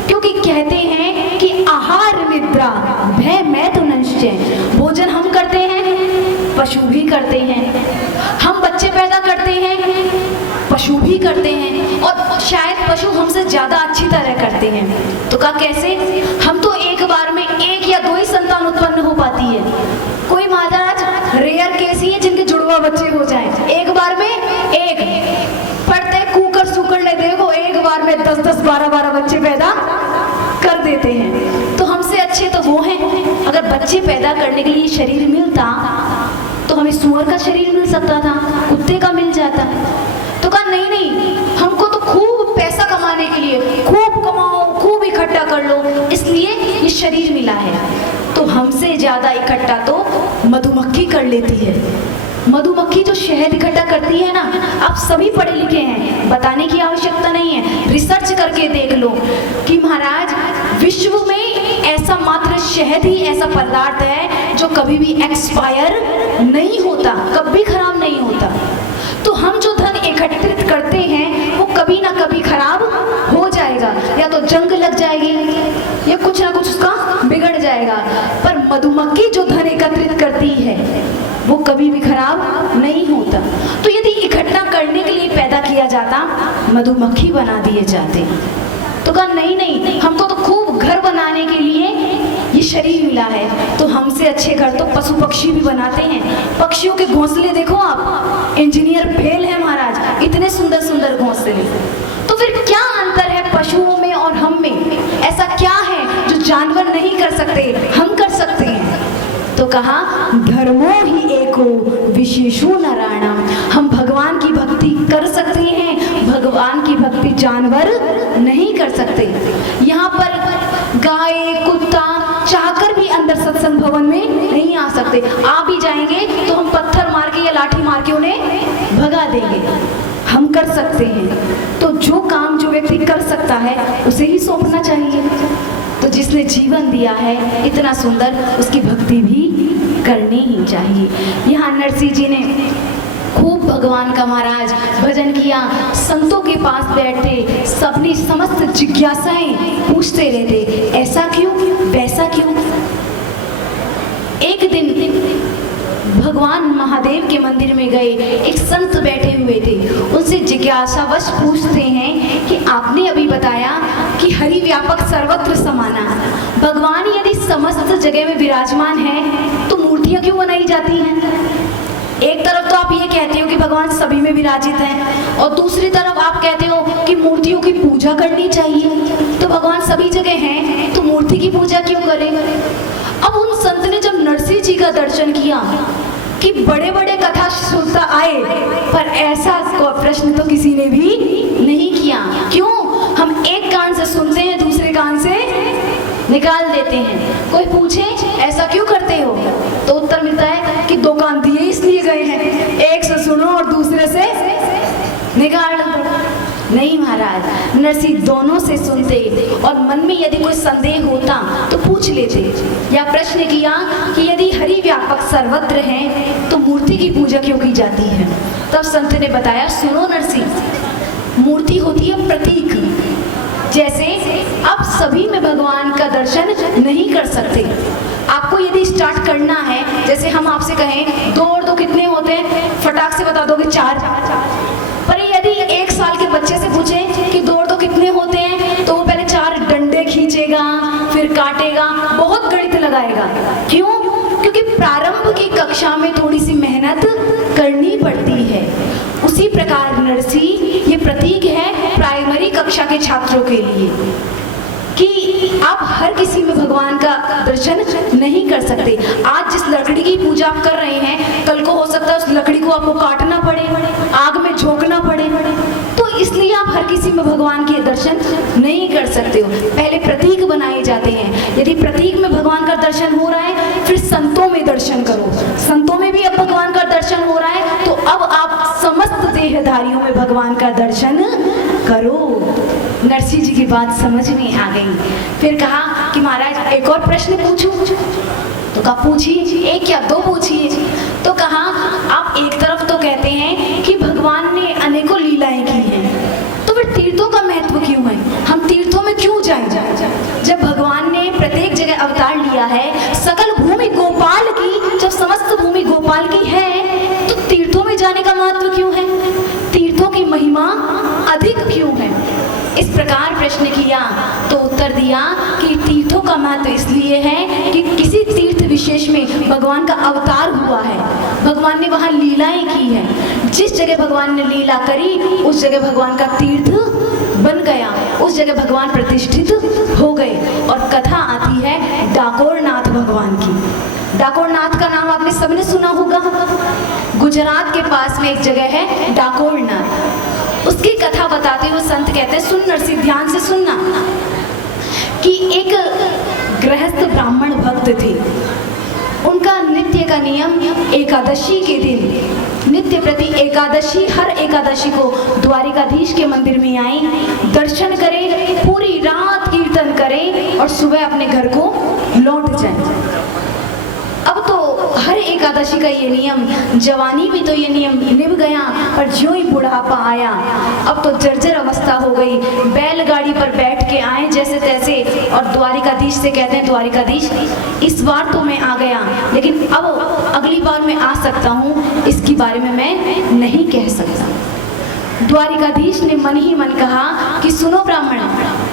क्योंकि कहते हैं कि आहार निद्रा भय मैं तो निश्चय। भोजन हम करते हैं, पशु भी करते हैं, हम बच्चे पैदा करते हैं, पशु भी करते हैं, और शायद पशु हमसे ज्यादा अच्छी तरह करते हैं। तो का कैसे? हम तो एक बार में एक या दो ही संतान उत्पन्न हो पाती है। कोई महाराज रेयर केस ही है जिनके जुड़वा बच्चे हो जाएं, एक बार में एक। पढ़ते कुकर सुकर ले देखो, एक बार में 10-10, 12-12 बच्चे पैदा कर देते हैं। तो हमसे अच्छे तो वो हैं। अगर बच्चे पैदा करने के लिए शरीर मिलता तो हमें सुअर का शरीर मिल सकता था, कुत्ते का मिल जाता। तो कहा नहीं नहीं, हमको तो खूब पैसा कमाने के लिए खूब कमाओ, खूब इकट्ठा कर लो, इसलिए ये शरीर मिला है। तो हमसे ज्यादा इकट्ठा तो मधुमक्खी कर लेती है। मधुमक्खी जो शहद इकट्ठा करती है ना, आप सभी पढ़े लिखे हैं, बताने की आवश्यकता नहीं है, रिसर्च करके देख लो कि महाराज विश्व में ऐसा मात्र शहद ही ऐसा पदार्थ है जो कभी भी एक्सपायर नहीं होता, कभी खराब नहीं होता। तो हम जो धन एकत्रित करते हैं वो कभी ना कभी खराब हो जाएगा, या तो जंग लग जाएगी या कुछ ना कुछ उसका बिगड़ जाएगा। पर मधुमक्खी जो धन एकत्रित करती है वो कभी भी खराब नहीं होता। तो यदि इकट्ठा करने के लिए पैदा किया जाता, मधुमक्खी बना दिए जाते। तो कहा नहीं नहीं, हमको तो खूब घर बनाने के लिए ये शरीर मिला है, तो हमसे अच्छे घर तो पशु पक्षी भी बनाते हैं। पक्षियों के घोंसले देखो आप, इंजीनियर फेल है महाराज, इतने सुंदर सुंदर घोंसले। तो फिर क्या अंतर है पशुओं में और हम में? ऐसा क्या है जो जानवर नहीं कर सकते, हम कर सकते हैं? तो कहा धर्मो ही एको विशेषो नराणाम, हम भगवान की भक्ति कर सकते हैं, भगवान की भक्ति जानवर नहीं कर सकते। यहाँ पर गाय कुत्ता चाहकर भी अंदर सत्संग भवन में नहीं आ सकते। आ भी जाएंगे तो हम पत्थर मार के या लाठी मार के उन्हें भगा देंगे। हम कर सकते हैं, तो जो काम जो व्यक्ति कर सकता है उसे ही सौंपना चाहिए। तो जिसने जीवन दिया है इतना सुंदर, उसकी भक्ति भी करनी ही चाहिए। यहाँ नरसिंह जी ने खूब भगवान का महाराज भजन किया, संतों के पास बैठे, सबनी समस्त जिज्ञासाएं पूछते रहते, ऐसा क्यों, वैसा क्यों। एक दिन भगवान महादेव के मंदिर में गए, एक संत बैठे हुए थे, उनसे जिज्ञासावश पूछते हैं कि आपने अभी बताया कि हरि व्यापक सर्वत्र समाना, भगवान यदि समस्त जगह में विराजमान है तो मूर्तियां क्यों बनाई जाती हैं? एक तरफ तो आप ये कहते हो कि भगवान सभी में विराजित हैं, और दूसरी तरफ आप कहते हो कि मूर्तियों की पूजा करनी चाहिए। तो भगवान सभी जगह हैं तो मूर्ति की पूजा क्यों करें? अब उन संत ने जब नरसिंह जी का दर्शन किया कि बड़े बड़े कथा सुनता आए, पर ऐसा प्रश्न तो किसी ने भी नहीं किया। क्यों? हम एक कान से सुनते हैं, दूसरे कान से निकाल देते हैं। कोई पूछे ऐसा क्यों करते हो, तो उत्तर मिलता है कि दो कान दिए इसलिए गए हैं, एक से सुनो और दूसरे से निकाल दो। नहीं महाराज, नरसिंह दोनों से सुनते, और मन में यदि कोई संदेह होता तो पूछ लेते, या प्रश्न किया कि यदि हरि व्यापक सर्वत्र है तो मूर्ति की पूजा क्यों की जाती है? तब संत ने बताया, सुनो नरसिंह, मूर्ति होती है प्रतीक। जैसे आप सभी में भगवान का दर्शन नहीं कर सकते, आपको यदि स्टार्ट करना है, जैसे हम आपसे कहें 2 और 2 कितने होते हैं, फटाक से बता दोगे 4। पर यदि 1 साल के बच्चे से पूछे कि 2 और 2 कितने होते हैं, तो वो पहले 4 डंडे खींचेगा, फिर काटेगा, बहुत गणित लगाएगा। क्यों? क्योंकि प्रारंभ की कक्षा में थोड़ी सी मेहनत करनी पड़ती है। उसी प्रकार नरसिंह ये प्रतीक है प्राइमरी कक्षा के छात्रों के लिए कि आप हर किसी में भगवान का दर्शन नहीं कर सकते। आज जिस लकड़ी की पूजा आप कर रहे हैं, कल को हो सकता है उस लकड़ी को आपको काटना पड़े, आग में झोंकना पड़े, तो इसलिए आप हर किसी में भगवान के दर्शन नहीं कर सकते हो। पहले प्रतीक बनाए जाते हैं, यदि प्रतीक में भगवान का दर्शन हो रहा है, फिर संतों में दर्शन करो। संतों में भी अब भगवान का दर्शन हो रहा है, तो अब आप समस्त देहधारियों में भगवान का दर्शन करो। नरसिंह जी की बात समझ में आ गई। फिर कहा कि महाराज एक और प्रश्न पूछूं? तो कहा पूछिए, 1 या 2 पूछिए। तो कहा आप एक तरफ तो कहते हैं कि भगवान ने अनेकों लीलाएं की हैं, तो फिर तीर्थों का महत्व क्यों है? हम तीर्थों में क्यों जाएं? जब भगवान ने प्रत्येक जगह अवतार लिया है, सकल भूमि गोपाल की, जब समस्त भूमि गोपाल की है, तो तीर्थों में जाने का महत्व क्यों है? तीर्थों की महिमा अधिक क्यों है? इस प्रकार प्रश्न किया तो उत्तर दिया कि तीर्थों का महत्व इसलिए है कि किसी तीर्थ विशेष में भगवान का अवतार हुआ है, भगवान ने वहाँ लीलाएं की हैं। जिस जगह भगवान ने लीला करी उस जगह भगवान का तीर्थ बन गया, उस जगह भगवान प्रतिष्ठित हो गए। और कथा आती है डाकोरनाथ भगवान की। डाकोरनाथ का नाम आपने सबने सुना होगा। गुजरात के पास में एक जगह है डाकोरनाथ। उसकी कथा बताते हुए संत कहते हैं, सुन नरसिंह, ध्यान से सुनना, कि एक गृहस्थ ब्राह्मण भक्त थे। उनका नित्य का नियम एकादशी के दिन, नित्य प्रति एकादशी, हर एकादशी को द्वारिकाधीश के मंदिर में आए, दर्शन करें, पूरी रात कीर्तन करें और सुबह अपने घर को लौट जाएं। अब तो हर एक एकादशी का ये नियम, जवानी में तो ये नियम निभ गया, पर ज्यों ही बुढ़ापा आया अब तो जर्जर अवस्था हो गई। बैलगाड़ी पर बैठ के आए जैसे तैसे और द्वारिकाधीश से कहते हैं, द्वारिकाधीश इस बार तो मैं आ गया, लेकिन अब अगली बार मैं आ सकता हूँ, इसके बारे में मैं नहीं कह सकता। द्वारिकाधीश ने मन ही मन कहा कि सुनो ब्राह्मण,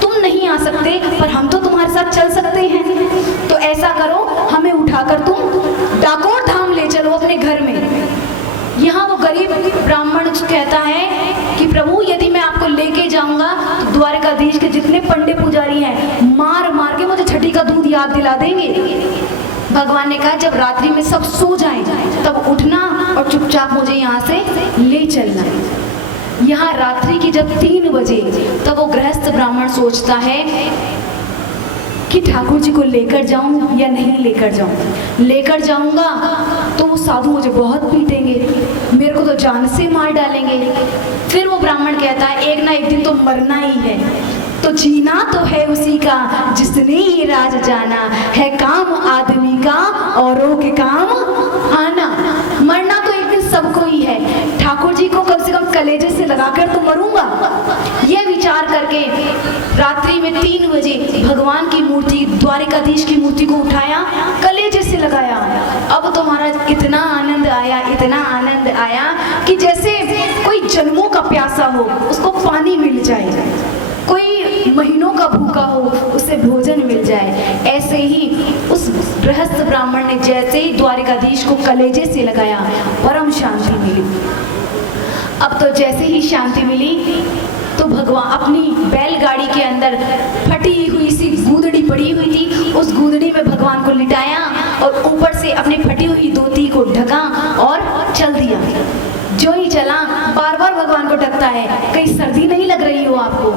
तुम नहीं आ सकते पर हम तो तुम्हारे साथ चल सकते हैं। तो ऐसा करो, हमें उठाकर तुम डाकोर धाम ले चलो अपने घर में। यहाँ वो गरीब ब्राह्मण कहता है कि प्रभु यदि मैं आपको लेके जाऊंगा तो द्वारिकाधीश के जितने पंडित पुजारी हैं मार मार के मुझे छठी का दूध याद दिला देंगे। भगवान ने कहा जब रात्रि में सब सो जाएं तब उठना और चुपचाप मुझे यहाँ से ले चलना। यहाँ रात्रि की जब 3 बजे तब वो गृहस्थ ब्राह्मण सोचता है कि ठाकुर जी को लेकर जाऊं या नहीं लेकर जाऊं। लेकर जाऊंगा तो वो साधु मुझे बहुत पीटेंगे, मेरे को तो जान से मार डालेंगे। फिर वो ब्राह्मण कहता है एक ना एक दिन तो मरना ही है, तो जीना तो है उसी का जिसने ये राज जाना है, काम आदमी का औरों के काम आना। मरना तो एक दिन सबको ही है, ठाकुर जी को कम से कम कलेजे से लगाकर तो मरूंगा। ये विचार करके रात्रि में 3 बजे भगवान की मूर्ति, द्वारिकाधीश की मूर्ति को उठाया, कलेजे से लगाया। अब तो महाराज इतना आनंद आया, इतना आनंद आया कि जैसे कोई जन्मों का प्यासा हो उसको पानी मिल जाए, कोई महीनों का भूखा हो उसे भोजन मिल जाए। ऐसे ही उस गृहस्थ ब्राह्मण ने जैसे ही द्वारिकाधीश को कलेजे से लगाया परम शांति मिली। अब तो जैसे ही शांति मिली तो भगवान अपनी बैलगाड़ी के अंदर फटी हुई सी गूदड़ी पड़ी हुई थी, उस गूदड़ी में भगवान को लिटाया और ऊपर से अपनी फटी हुई धोती को ढका और चल दिया। जो ही चला बार बार भगवान को ढकता है, कहीं सर्दी नहीं लग रही हो आपको।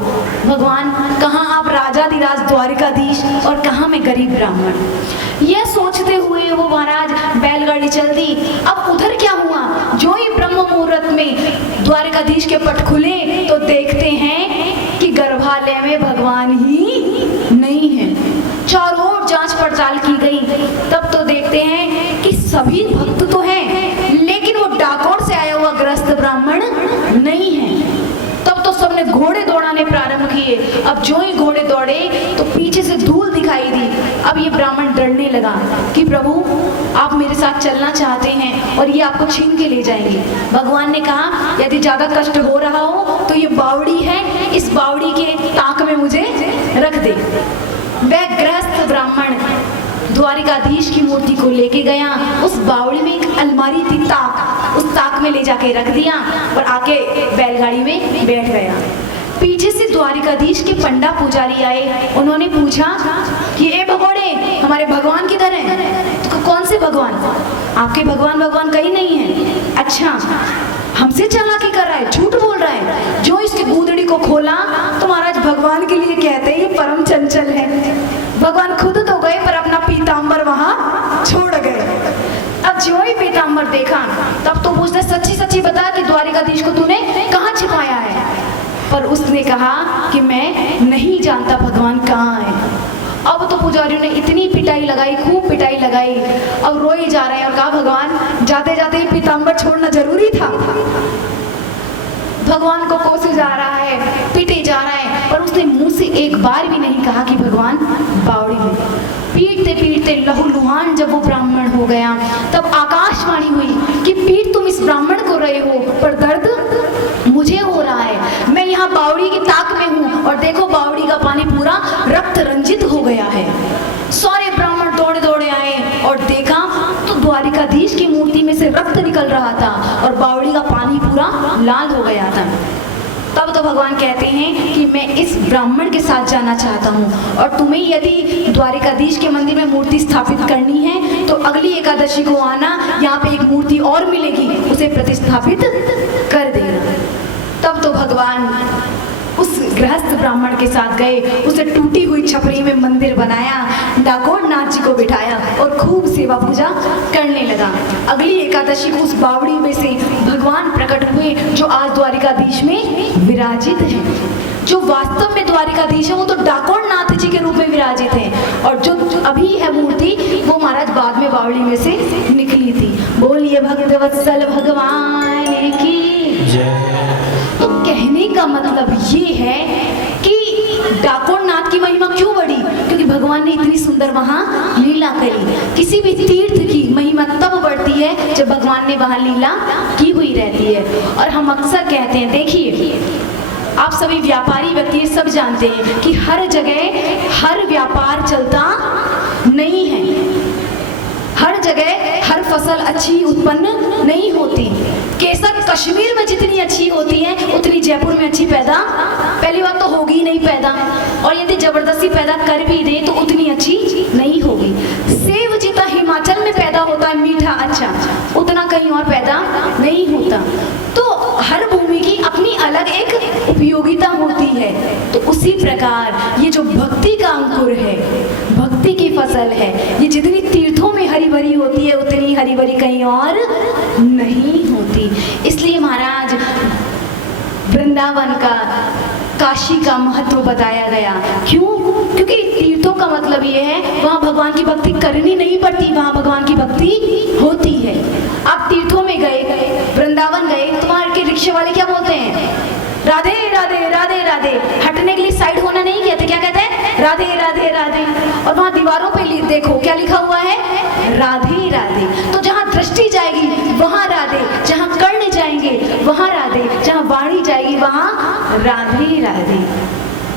भगवान कहाँ आप राजाधिराज द्वारिकाधीश और कहाँ मैं गरीब ब्राह्मण। यह सोचते हुए वो महाराज बैलगाड़ी चल दी। अब उधर क्या हुआ, जो ही ब्रह्म मुहूर्त में द्वारिकाधीश के पट खुले तो देखते हैं कि गर्भालय में भगवान ही नहीं है। चारों ओर जांच पड़ताल की गई, तब तो देखते हैं कि सभी भक्त तो हैं लेकिन वो डाकोर से आया हुआ गृहस्थ ब्राह्मण नहीं है। तब तो सबने घोड़े दौड़ाने प्रारंभ किए। अब जो ही घोड़े दौड़े तो पीछे से धूल दिखाई दी। अब ये ब्राह्मण डरने लगा कि प्रभु आप मेरे साथ चलना चाहते हैं और ये आपको छीन के ले जाएंगे। भगवान ने कहा यदि ज्यादा कष्ट हो रहा हो तो ये बावड़ी है, इस बावड़ी के ताक में मुझे रख दे। वह गृहस्थ ब्राह्मण द्वारिकाधीश की मूर्ति को लेके गया। उस बावड़ी में एक अलमारी थी, ताक, उस ताक में ले जाके रख दिया और आके बैलगाड़ी में बैठ गया। पीछे से द्वारिकाधीश के पंडा पुजारी आए, उन्होंने पूछा कि ए भगोड़े हमारे भगवान किधर हैं? तो कौन से भगवान? आपके भगवान कहीं नहीं है। अच्छा, हमसे चालाकी कर रहा है, झूठ बोल रहा है। जो इसकी गूदड़ी को खोला तो महाराज भगवान के लिए कहते हैं ये परम चंचल है। भगवान खुद तो गए पर अपना पीताम्बर वहां छोड़ गए। अब जो ही पीताम्बर देखा तब तो पूछते सच्ची सच्ची बता कि द्वारिकाधीश को तूने कहाँ छिपाया है? पर उसने कहा कि मैं नहीं जानता भगवान कहाँ है। अब तो पुजारियों ने इतनी पिटाई लगाई, खूब पिटाई लगाई। अब रोए जा रहे हैं और कहा भगवान जाते जाते ही पीताम्बर छोड़ना जरूरी था। भगवान को कोसे जा रहा है, पीटे जा रहा है, पर उसने मुंह से एक बार भी नहीं कहा कि भगवान बावड़ी में। पीटते पीटते लहूलुहान जब वो ब्राह्मण हो गया तब आकाशवाणी हुई कि पीट तुम इस ब्राह्मण को रहे हो पर दर्द मुझे हो रहा है। मैं यहाँ बावड़ी की ताक में हूँ और देखो बावड़ी का पानी पूरा रक्त रंजित हो गया है। सारे ब्राह्मण दौड़े दौड़े आए और देखा तो द्वारिकाधीश की मूर्ति में से रक्त निकल रहा था और बावड़ी का पानी पूरा लाल हो गया था। तब तो भगवान कहते हैं कि मैं इस ब्राह्मण के साथ जाना चाहता हूँ और तुम्हें यदि द्वारिकाधीश के मंदिर में मूर्ति स्थापित करनी है तो अगली एकादशी को आना, यहाँ पे एक मूर्ति और मिलेगी, उसे प्रतिस्थापित कर देना। तब तो भगवान उस गृहस्थ ब्राह्मण के साथ गए, उसे टूटी हुई छपरी में मंदिर बनाया, डाकोर नाथ जी को बिठाया और खूब सेवा पूजा करने लगा। अगली एकादशी को उस बावड़ी में से भगवान प्रकट हुए जो आज द्वारिकाधीश में विराजित है। जो वास्तव में द्वारिकाधीश है वो तो डाकोर नाथ जी के रूप में विराजित है और जो अभी है मूर्ति वो महाराज बाद में बावड़ी में से निकली थी। बोलिए भक्त वत्सल भगवान की। तो कहने का मतलब ये है कि डाकोर नाथ की महिमा क्यों बढ़ी, क्योंकि भगवान ने इतनी सुंदर वहाँ लीला करी। किसी भी तीर्थ की महिमा तब बढ़ती है जब भगवान ने वहाँ लीला की हुई रहती है। और हम अक्सर कहते हैं, देखिए आप सभी व्यापारी व्यक्ति सब जानते हैं कि हर जगह हर व्यापार चलता नहीं है, हर जगह हर फसल अच्छी उत्पन्न नहीं होती। केसर कश्मीर में जितनी अच्छी होती है उतनी जयपुर में अच्छी पैदा पहली बात तो होगी नहीं पैदा, और यदि जबरदस्ती पैदा कर भी दे तो उतनी अच्छी नहीं होगी। सेब जितना हिमाचल में पैदा होता है मीठा अच्छा, उतना कहीं और पैदा नहीं होता। तो हर भूमि की अपनी अलग एक उपयोगिता होती है। तो उसी प्रकार ये जो भक्ति का अंकुर है, भक्ति की फसल है, ये जितनी तीर्थों में हरी भरी होती है उतनी हरी भरी कहीं और नहीं होती। इसलिए महाराज वृंदावन का, काशी का महत्व बताया गया। क्यों? क्योंकि तीर्थों का मतलब ये है वहाँ भगवान की भक्ति करनी नहीं पड़ती, वहाँ भगवान की भक्ति होती है। आप तीर्थों में गए, वृंदावन गए, तो वहाँ के रिक्शे वाले क्या बोलते हैं? राधे राधे राधे राधे। हटने के लिए साइड होना नहीं कहते, क्या कहते हैं? राधे राधे राधे। और वहाँ दीवारों पे देखो क्या लिखा हुआ है? राधे राधे। तो जहाँ दृष्टि जाएगी वहाँ राधे, जहाँ कर्ण जाएंगे वहाँ राधे, जहाँ वाणी जाएगी वहाँ राधे राधे।